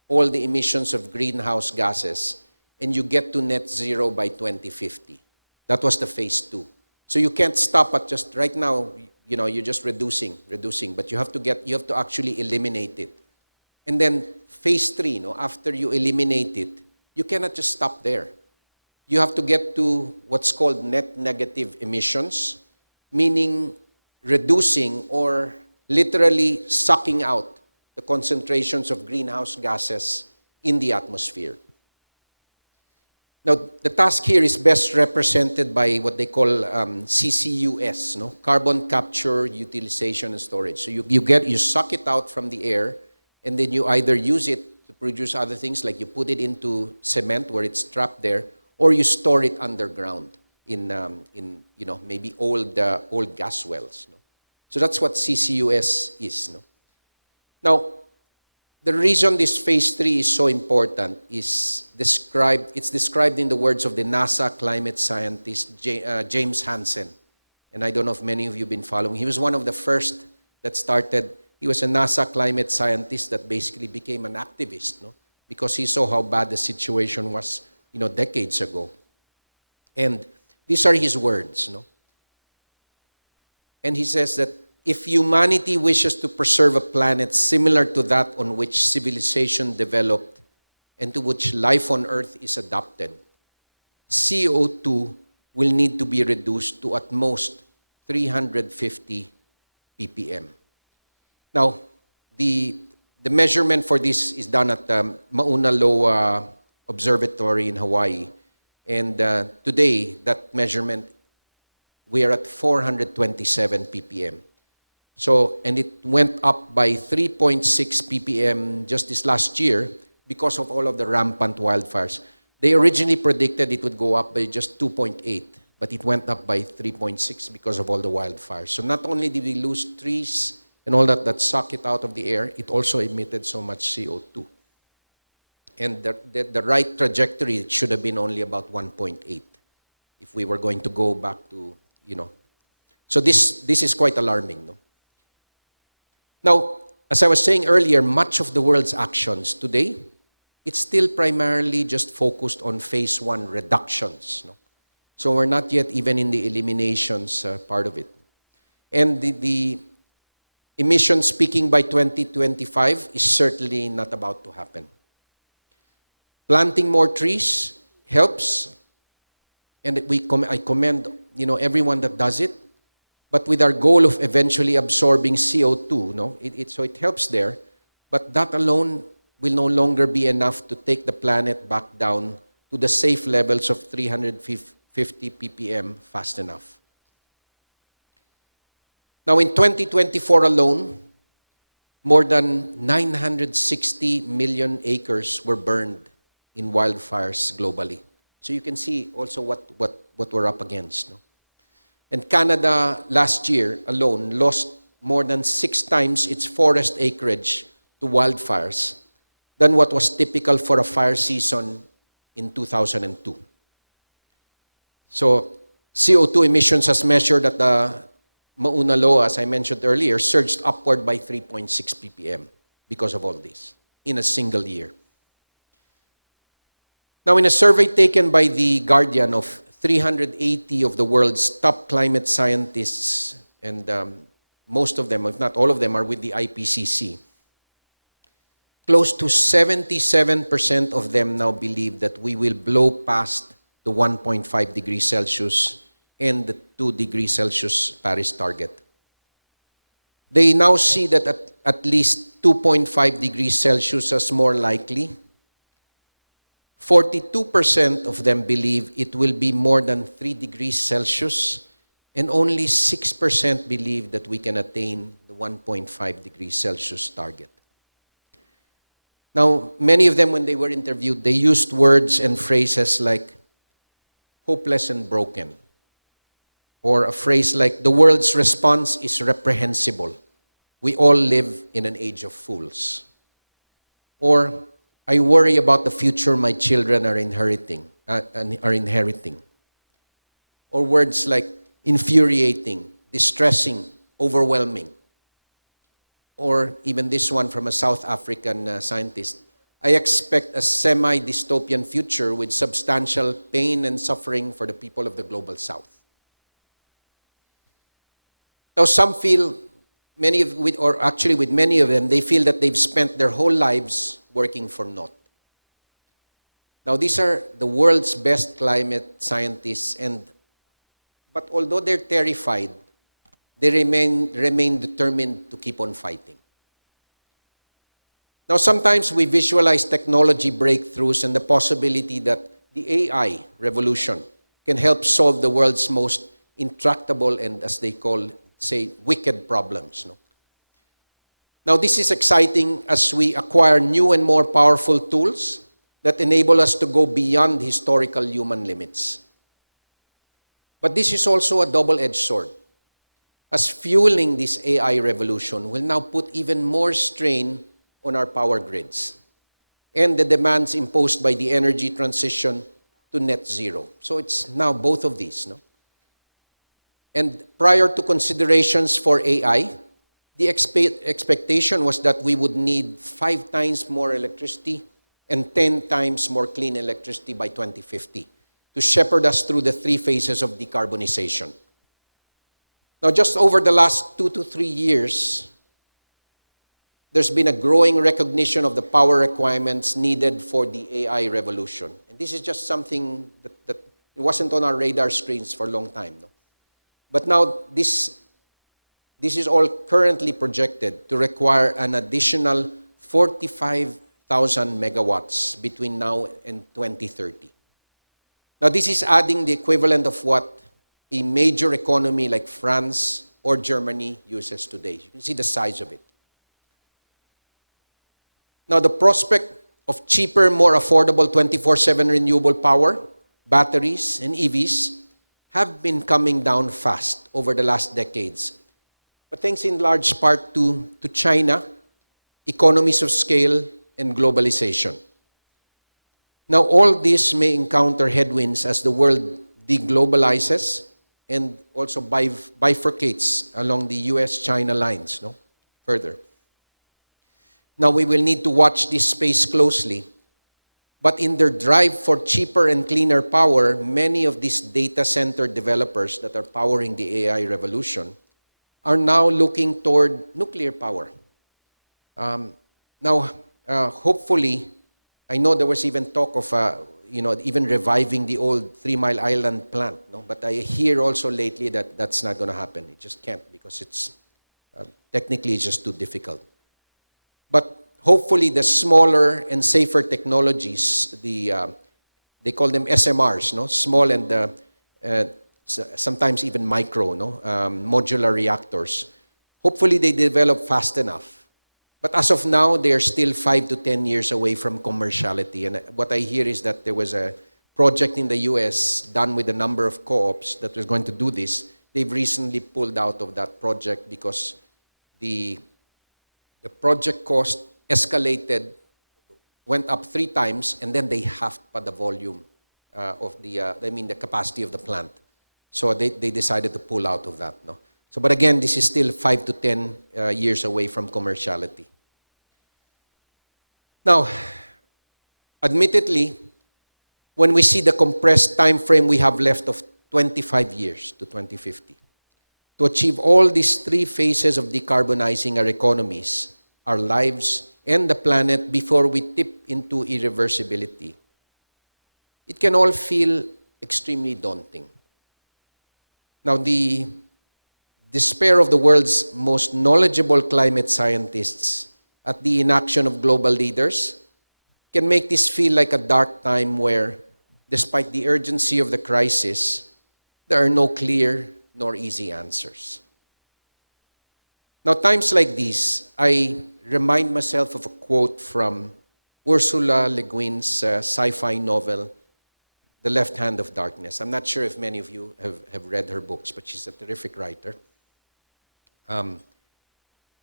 all the emissions of greenhouse gases, and you get to net zero by 2050. That was the phase 2. So you can't stop at just right now, you're just reducing, but you have to actually eliminate it. And then phase 3, after you eliminate it, you cannot just stop there. You have to get to what's called net negative emissions, meaning reducing or literally sucking out the concentrations of greenhouse gases in the atmosphere. Now, the task here is best represented by what they call CCUS, carbon capture, utilization, and storage. So you suck it out from the air, and then you either use it to produce other things, like you put it into cement where it's trapped there, or you store it underground in maybe old gas wells. So that's what CCUS is. Now, the reason this phase 3 is so important is described in the words of the NASA climate scientist James Hansen. And I don't know if many of you have been following. He was one of the first that started. He was a NASA climate scientist that basically became an activist, because he saw how bad the situation was, decades ago. And these are his words, And he says that if humanity wishes to preserve a planet similar to that on which civilization developed and to which life on Earth is adapted, CO2 will need to be reduced to at most 350 ppm. Now, the measurement for this is done at Mauna Loa Observatory in Hawaii. And today, that measurement, we are at 427 ppm. So, and it went up by 3.6 ppm just this last year because of all of the rampant wildfires. They originally predicted it would go up by just 2.8, but it went up by 3.6 because of all the wildfires. So not only did we lose trees and all that suck it out of the air, it also emitted so much CO2. And the right trajectory, it should have been only about 1.8 if we were going to go back to, So this is quite alarming, Now, as I was saying earlier, much of the world's actions today, it's still primarily just focused on phase 1 reductions. So we're not yet even in the eliminations part of it. And the emissions peaking by 2025 is certainly not about to happen. Planting more trees helps, and I commend everyone that does it. But with our goal of eventually absorbing CO2, so it helps there. But that alone will no longer be enough to take the planet back down to the safe levels of 350 ppm fast enough. Now, in 2024 alone, more than 960 million acres were burned in wildfires globally. So you can see also what we're up against. And Canada last year alone lost more than 6 times its forest acreage to wildfires than what was typical for a fire season in 2002. So CO2 emissions as measured at the Mauna Loa, as I mentioned earlier, surged upward by 3.6 ppm because of all this in a single year. Now, in a survey taken by The Guardian of 380 of the world's top climate scientists, and most of them, if not all of them, are with the IPCC. Close to 77% of them now believe that we will blow past the 1.5 degrees Celsius and the 2 degrees Celsius Paris target. They now see that at least 2.5 degrees Celsius is more likely. 42% of them believe it will be more than 3 degrees Celsius, and only 6% believe that we can attain the 1.5 degrees Celsius target. Now, many of them, when they were interviewed, they used words and phrases like hopeless and broken, or a phrase like, the world's response is reprehensible. We all live in an age of fools. Or, I worry about the future my children are inheriting. Or words like infuriating, distressing, overwhelming. Or even this one from a South African scientist, I expect a semi-dystopian future with substantial pain and suffering for the people of the global South. Now, some feel, with many of them, they feel that they've spent their whole lives working for naught. Now, these are the world's best climate scientists, but although they're terrified, they remain determined to keep on fighting. Now, sometimes we visualize technology breakthroughs and the possibility that the AI revolution can help solve the world's most intractable and, as they say, wicked problems. No? Now, this is exciting as we acquire new and more powerful tools that enable us to go beyond historical human limits. But this is also a double-edged sword, as fueling this AI revolution will now put even more strain on our power grids and the demands imposed by the energy transition to net zero. So it's now both of these. No? And prior to considerations for AI, the expectation was that we would need 5 times more electricity and 10 times more clean electricity by 2050 to shepherd us through the 3 phases of decarbonization. Now, just over the last 2 to 3 years, there's been a growing recognition of the power requirements needed for the AI revolution. And this is just something that it wasn't on our radar screens for a long time. No? But now this is all currently projected to require an additional 45,000 megawatts between now and 2030. Now, this is adding the equivalent of what a major economy like France or Germany uses today. You can see the size of it. Now, the prospect of cheaper, more affordable 24/7 renewable power, batteries, and EVs have been coming down fast over the last decades. But thanks in large part to China, economies of scale, and globalization. Now, all this may encounter headwinds as the world deglobalizes and also bifurcates along the US-China lines, no? Further. Now, we will need to watch this space closely. But in their drive for cheaper and cleaner power, many of these data center developers that are powering the AI revolution are now looking toward nuclear power. Hopefully, I know there was even talk of even reviving the old 3 Mile Island plant, no? But I hear also lately that that's not going to happen. It just can't because it's technically it's just too difficult. But hopefully the smaller and safer technologies, they call them SMRs, no? Small and sometimes even micro, no? Modular reactors. Hopefully they develop fast enough. But as of now, they are still 5 to 10 years away from commerciality. And what I hear is that there was a project in the US done with a number of co-ops that was going to do this. They've recently pulled out of that project because the project cost escalated, went up 3 times, and then they halved the volume of the capacity of the plant. So they decided to pull out of that. No? So, but again, this is still 5 to 10 years away from commerciality. Now, admittedly, when we see the compressed time frame we have left of 25 years to 2050, to achieve all these 3 phases of decarbonizing our economies, our lives, and the planet before we tip into irreversibility, it can all feel extremely daunting. Now, the despair of the world's most knowledgeable climate scientists at the inaction of global leaders can make this feel like a dark time where, despite the urgency of the crisis, there are no clear nor easy answers. Now, times like these, I remind myself of a quote from Ursula Le Guin's sci-fi novel, The Left Hand of Darkness. I'm not sure if many of you have read her books, but she's a terrific writer.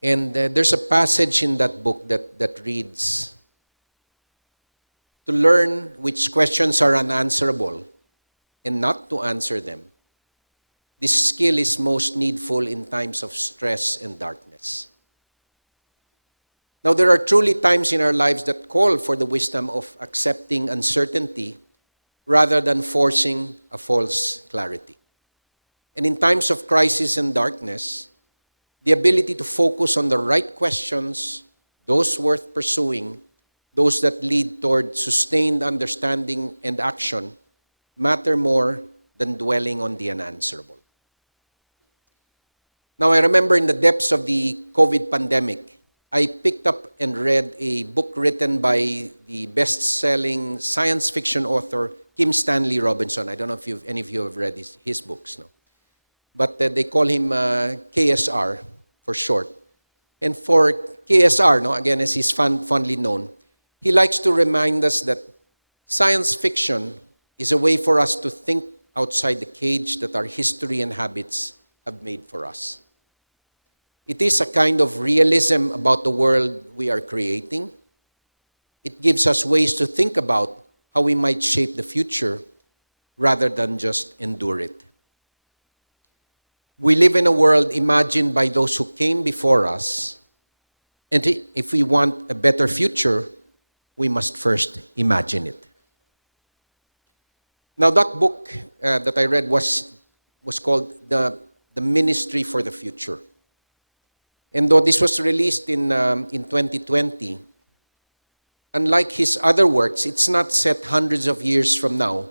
There's a passage in that book that reads, "To learn which questions are unanswerable and not to answer them, this skill is most needful in times of stress and darkness." Now, there are truly times in our lives that call for the wisdom of accepting uncertainty rather than forcing a false clarity. And in times of crisis and darkness, the ability to focus on the right questions, those worth pursuing, those that lead toward sustained understanding and action, matter more than dwelling on the unanswerable. Now, I remember in the depths of the COVID pandemic, I picked up and read a book written by the best-selling science fiction author Kim Stanley Robinson. I don't know if any of you have read his books, no? But they call him KSR for short. And for KSR, no, again, as he's fondly known, he likes to remind us that science fiction is a way for us to think outside the cage that our history and habits have made for us. It is a kind of realism about the world we are creating. It gives us ways to think about how we might shape the future rather than just endure it. We live in a world imagined by those who came before us, and if we want a better future, we must first imagine it. Now, that book that I read was called The Ministry for the Future. And though this was released in 2020, unlike his other works, it's not set hundreds of years from now,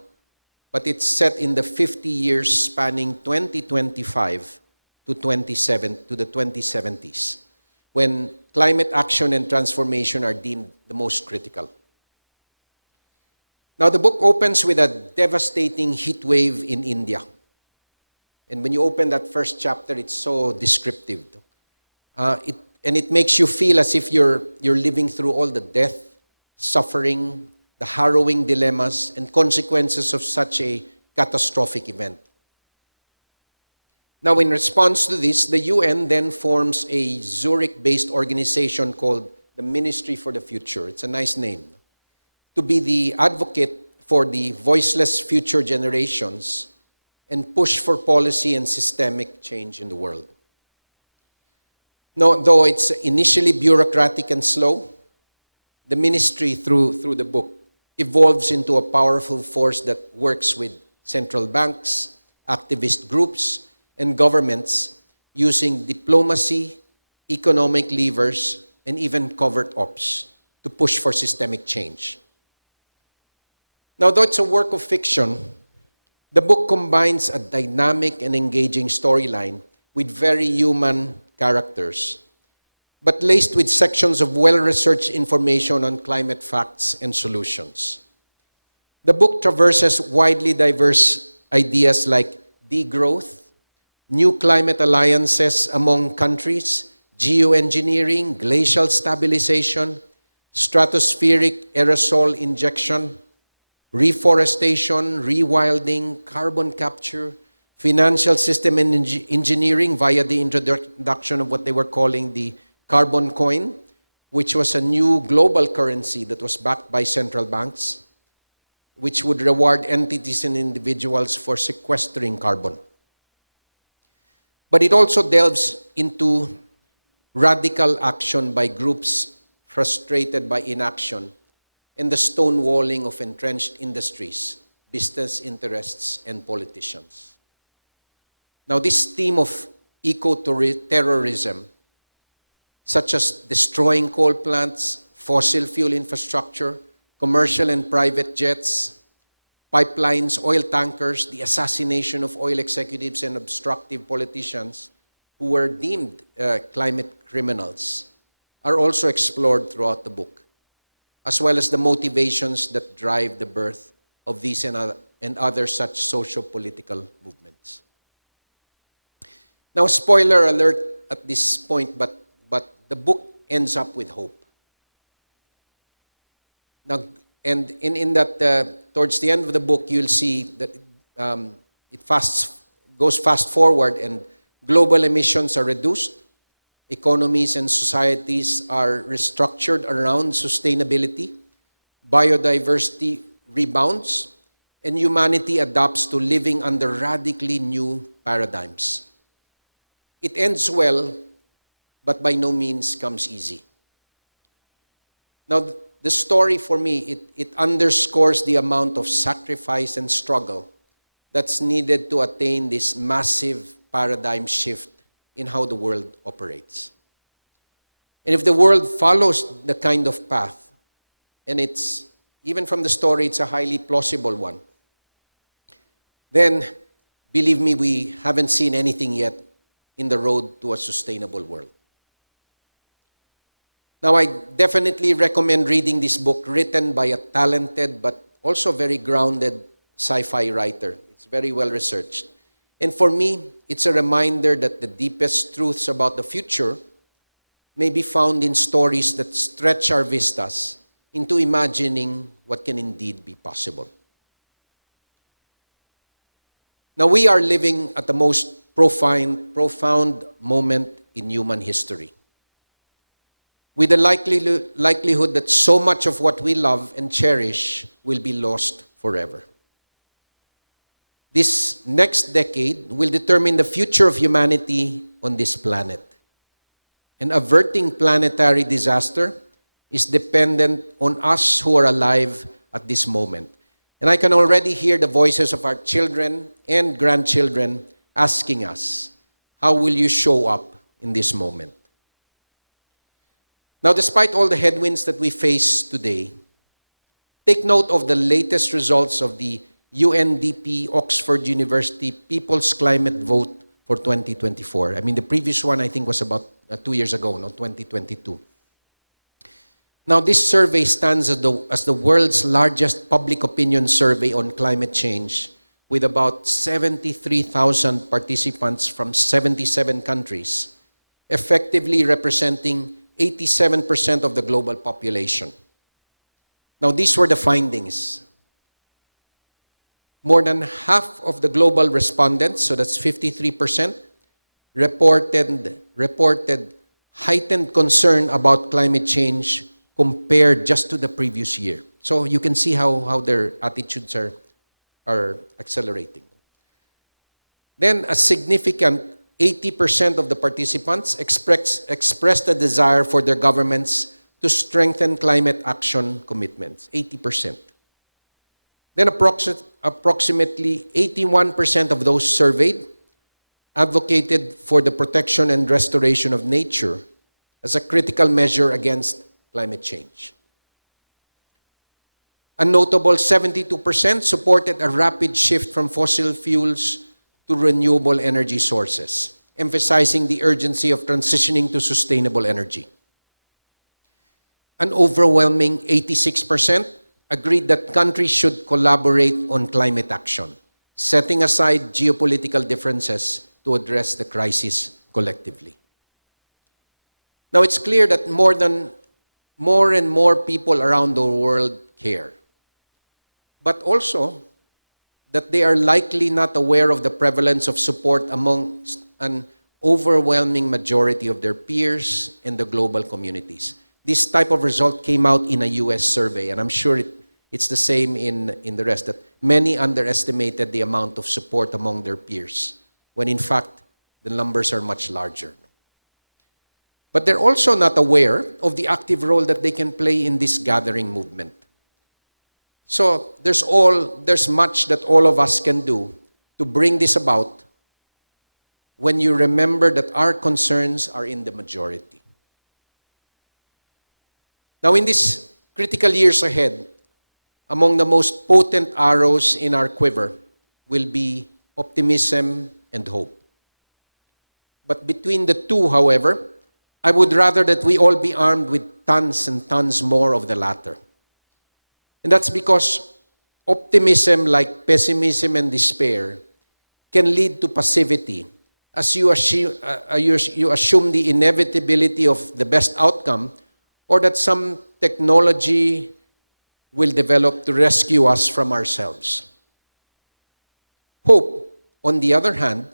but it's set in the 50 years spanning 2025 to the 2070s, when climate action and transformation are deemed the most critical. Now, the book opens with a devastating heat wave in India. And when you open that first chapter, it's so descriptive. It makes you feel as if you're living through all the death, suffering, the harrowing dilemmas, and consequences of such a catastrophic event. Now, in response to this, the UN then forms a Zurich-based organization called the Ministry for the Future. It's a nice name. To be the advocate for the voiceless future generations and push for policy and systemic change in the world. Now, though it's initially bureaucratic and slow, the ministry through the book evolves into a powerful force that works with central banks, activist groups, and governments using diplomacy, economic levers, and even covert ops to push for systemic change. Now, though it's a work of fiction, the book combines a dynamic and engaging storyline with very human characters, but laced with sections of well-researched information on climate facts and solutions. The book traverses widely diverse ideas like degrowth, new climate alliances among countries, geoengineering, glacial stabilization, stratospheric aerosol injection, reforestation, rewilding, carbon capture, financial system engineering via the introduction of what they were calling the carbon coin, which was a new global currency that was backed by central banks, which would reward entities and individuals for sequestering carbon. But it also delves into radical action by groups frustrated by inaction and the stonewalling of entrenched industries, business interests, and politicians. Now, this theme of eco-terrorism, such as destroying coal plants, fossil fuel infrastructure, commercial and private jets, pipelines, oil tankers, the assassination of oil executives and obstructive politicians who were deemed climate criminals are also explored throughout the book, as well as the motivations that drive the birth of these and other such socio-political movements. Now, spoiler alert at this point, but the book ends up with hope. Now, and in that, towards the end of the book, you'll see that it goes fast forward, and global emissions are reduced, economies and societies are restructured around sustainability, biodiversity rebounds, and humanity adapts to living under radically new paradigms. It ends well, but by no means comes easy. Now, the story for me, it underscores the amount of sacrifice and struggle that's needed to attain this massive paradigm shift in how the world operates. And if the world follows the kind of path, and it's, even from the story, it's a highly plausible one, then believe me, we haven't seen anything yet in the road to a sustainable world. Now, I definitely recommend reading this book, written by a talented but also very grounded sci-fi writer. It's very well researched. And for me, it's a reminder that the deepest truths about the future may be found in stories that stretch our vistas into imagining what can indeed be possible. Now, we are living at the most profound moment in human history, with the likelihood that so much of what we love and cherish will be lost forever. This next decade will determine the future of humanity on this planet. And averting planetary disaster is dependent on us who are alive at this moment. And I can already hear the voices of our children and grandchildren asking us, how will you show up in this moment? Now, despite all the headwinds that we face today, take note of the latest results of the UNDP Oxford University People's Climate Vote for 2024. I mean, the previous one, I think, was about 2 years ago, 2022. Now, this survey stands as the world's largest public opinion survey on climate change, with about 73,000 participants from 77 countries, effectively representing 87% of the global population. Now, these were the findings. More than half of the global respondents, so that's 53%, reported heightened concern about climate change compared just to the previous year. So you can see how their attitudes are accelerating. Then a significant 80% of the participants expressed a desire for their governments to strengthen climate action commitments, 80%. Then approximately 81% of those surveyed advocated for the protection and restoration of nature as a critical measure against climate change. A notable 72% supported a rapid shift from fossil fuels to renewable energy sources, emphasizing the urgency of transitioning to sustainable energy. An overwhelming 86% agreed that countries should collaborate on climate action, setting aside geopolitical differences to address the crisis collectively. Now, it's clear that more and more people around the world care, but also that they are likely not aware of the prevalence of support amongst an overwhelming majority of their peers and the global communities. This type of result came out in a US survey, and I'm sure it's the same in the rest, that many underestimated the amount of support among their peers, when in fact, the numbers are much larger. But they're also not aware of the active role that they can play in this gathering movement. So there's much that all of us can do to bring this about when you remember that our concerns are in the majority. Now, in these critical years ahead, among the most potent arrows in our quiver will be optimism and hope. But between the two, however, I would rather that we all be armed with tons and tons more of the latter. And that's because optimism, like pessimism and despair, can lead to passivity as you assume the inevitability of the best outcome, or that some technology will develop to rescue us from ourselves. Hope, on the other hand,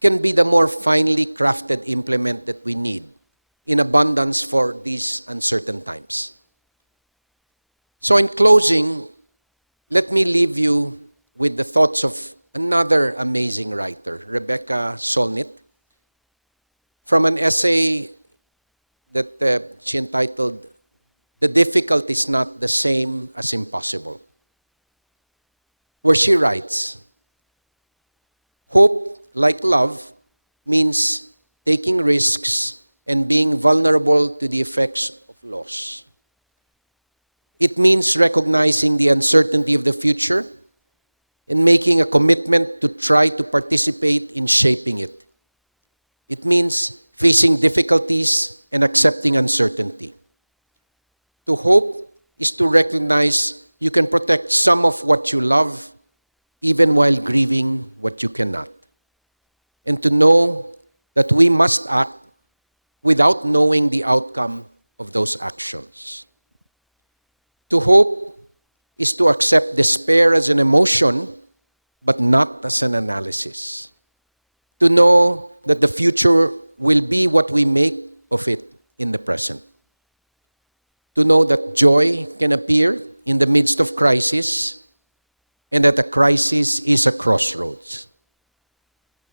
can be the more finely crafted implement that we need in abundance for these uncertain times. So in closing, let me leave you with the thoughts of another amazing writer, Rebecca Solnit, from an essay that she entitled, "The Difficult is Not the Same as Impossible," where she writes, "Hope, like love, means taking risks and being vulnerable to the effects of loss. It means recognizing the uncertainty of the future and making a commitment to try to participate in shaping it. It means facing difficulties and accepting uncertainty. To hope is to recognize you can protect some of what you love even while grieving what you cannot. And to know that we must act without knowing the outcome of those actions. To hope is to accept despair as an emotion, but not as an analysis. To know that the future will be what we make of it in the present. To know that joy can appear in the midst of crisis, and that a crisis is a crossroads.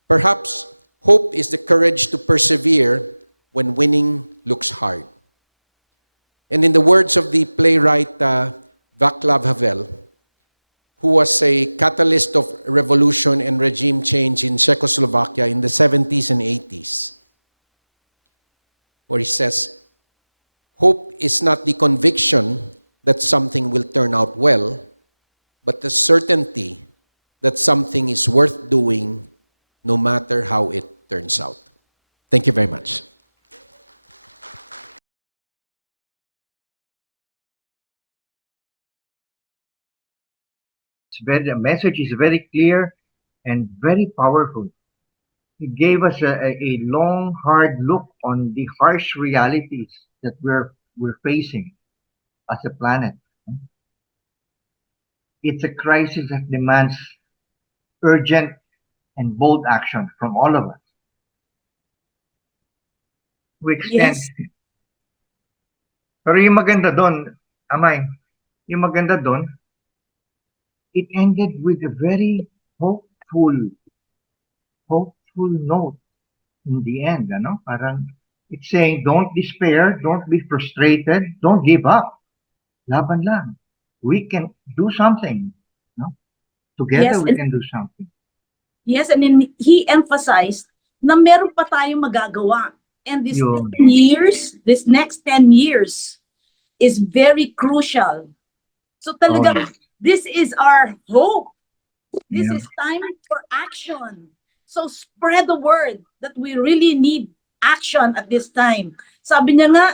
Perhaps hope is the courage to persevere when winning looks hard. And in the words of the playwright Václav Havel, who was a catalyst of revolution and regime change in Czechoslovakia in the 70s and 80s, where he says, "Hope is not the conviction that something will turn out well, but the certainty that something is worth doing no matter how it turns out." Thank you very much. The message is very clear and very powerful. It gave us a long, hard look on the harsh realities that we're facing as a planet. It's a crisis that demands urgent and bold action from all of us. We extend. Yes. Pero yung maganda doon, Amay, yung maganda doon, it ended with a very hopeful note in the end, ano? Parang it's saying, don't despair, don't be frustrated, don't give up. Laban lang. We can do something, no? Together Yes, we can do something. Yes, and then he emphasized na meron pa tayong magagawa. And this Yun. 10 years, this next 10 years is very crucial. So talagang, this is our hope. This Yeah. is time for action. So spread the word that we really need action at this time. Sabi niya nga,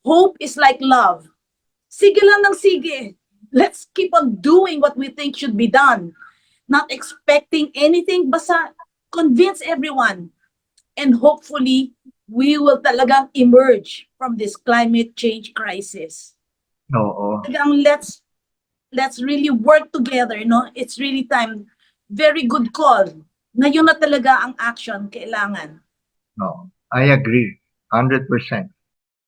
hope is like love. Sige lang ng sige. Let's keep on doing what we think should be done. Not expecting anything, basta convince everyone. And hopefully, we will talagang emerge from this climate change crisis. Oo. Talagang let's really work together, no? It's really time. Very good call. Ngayon na talaga ang action kailangan. No, I agree. 100%.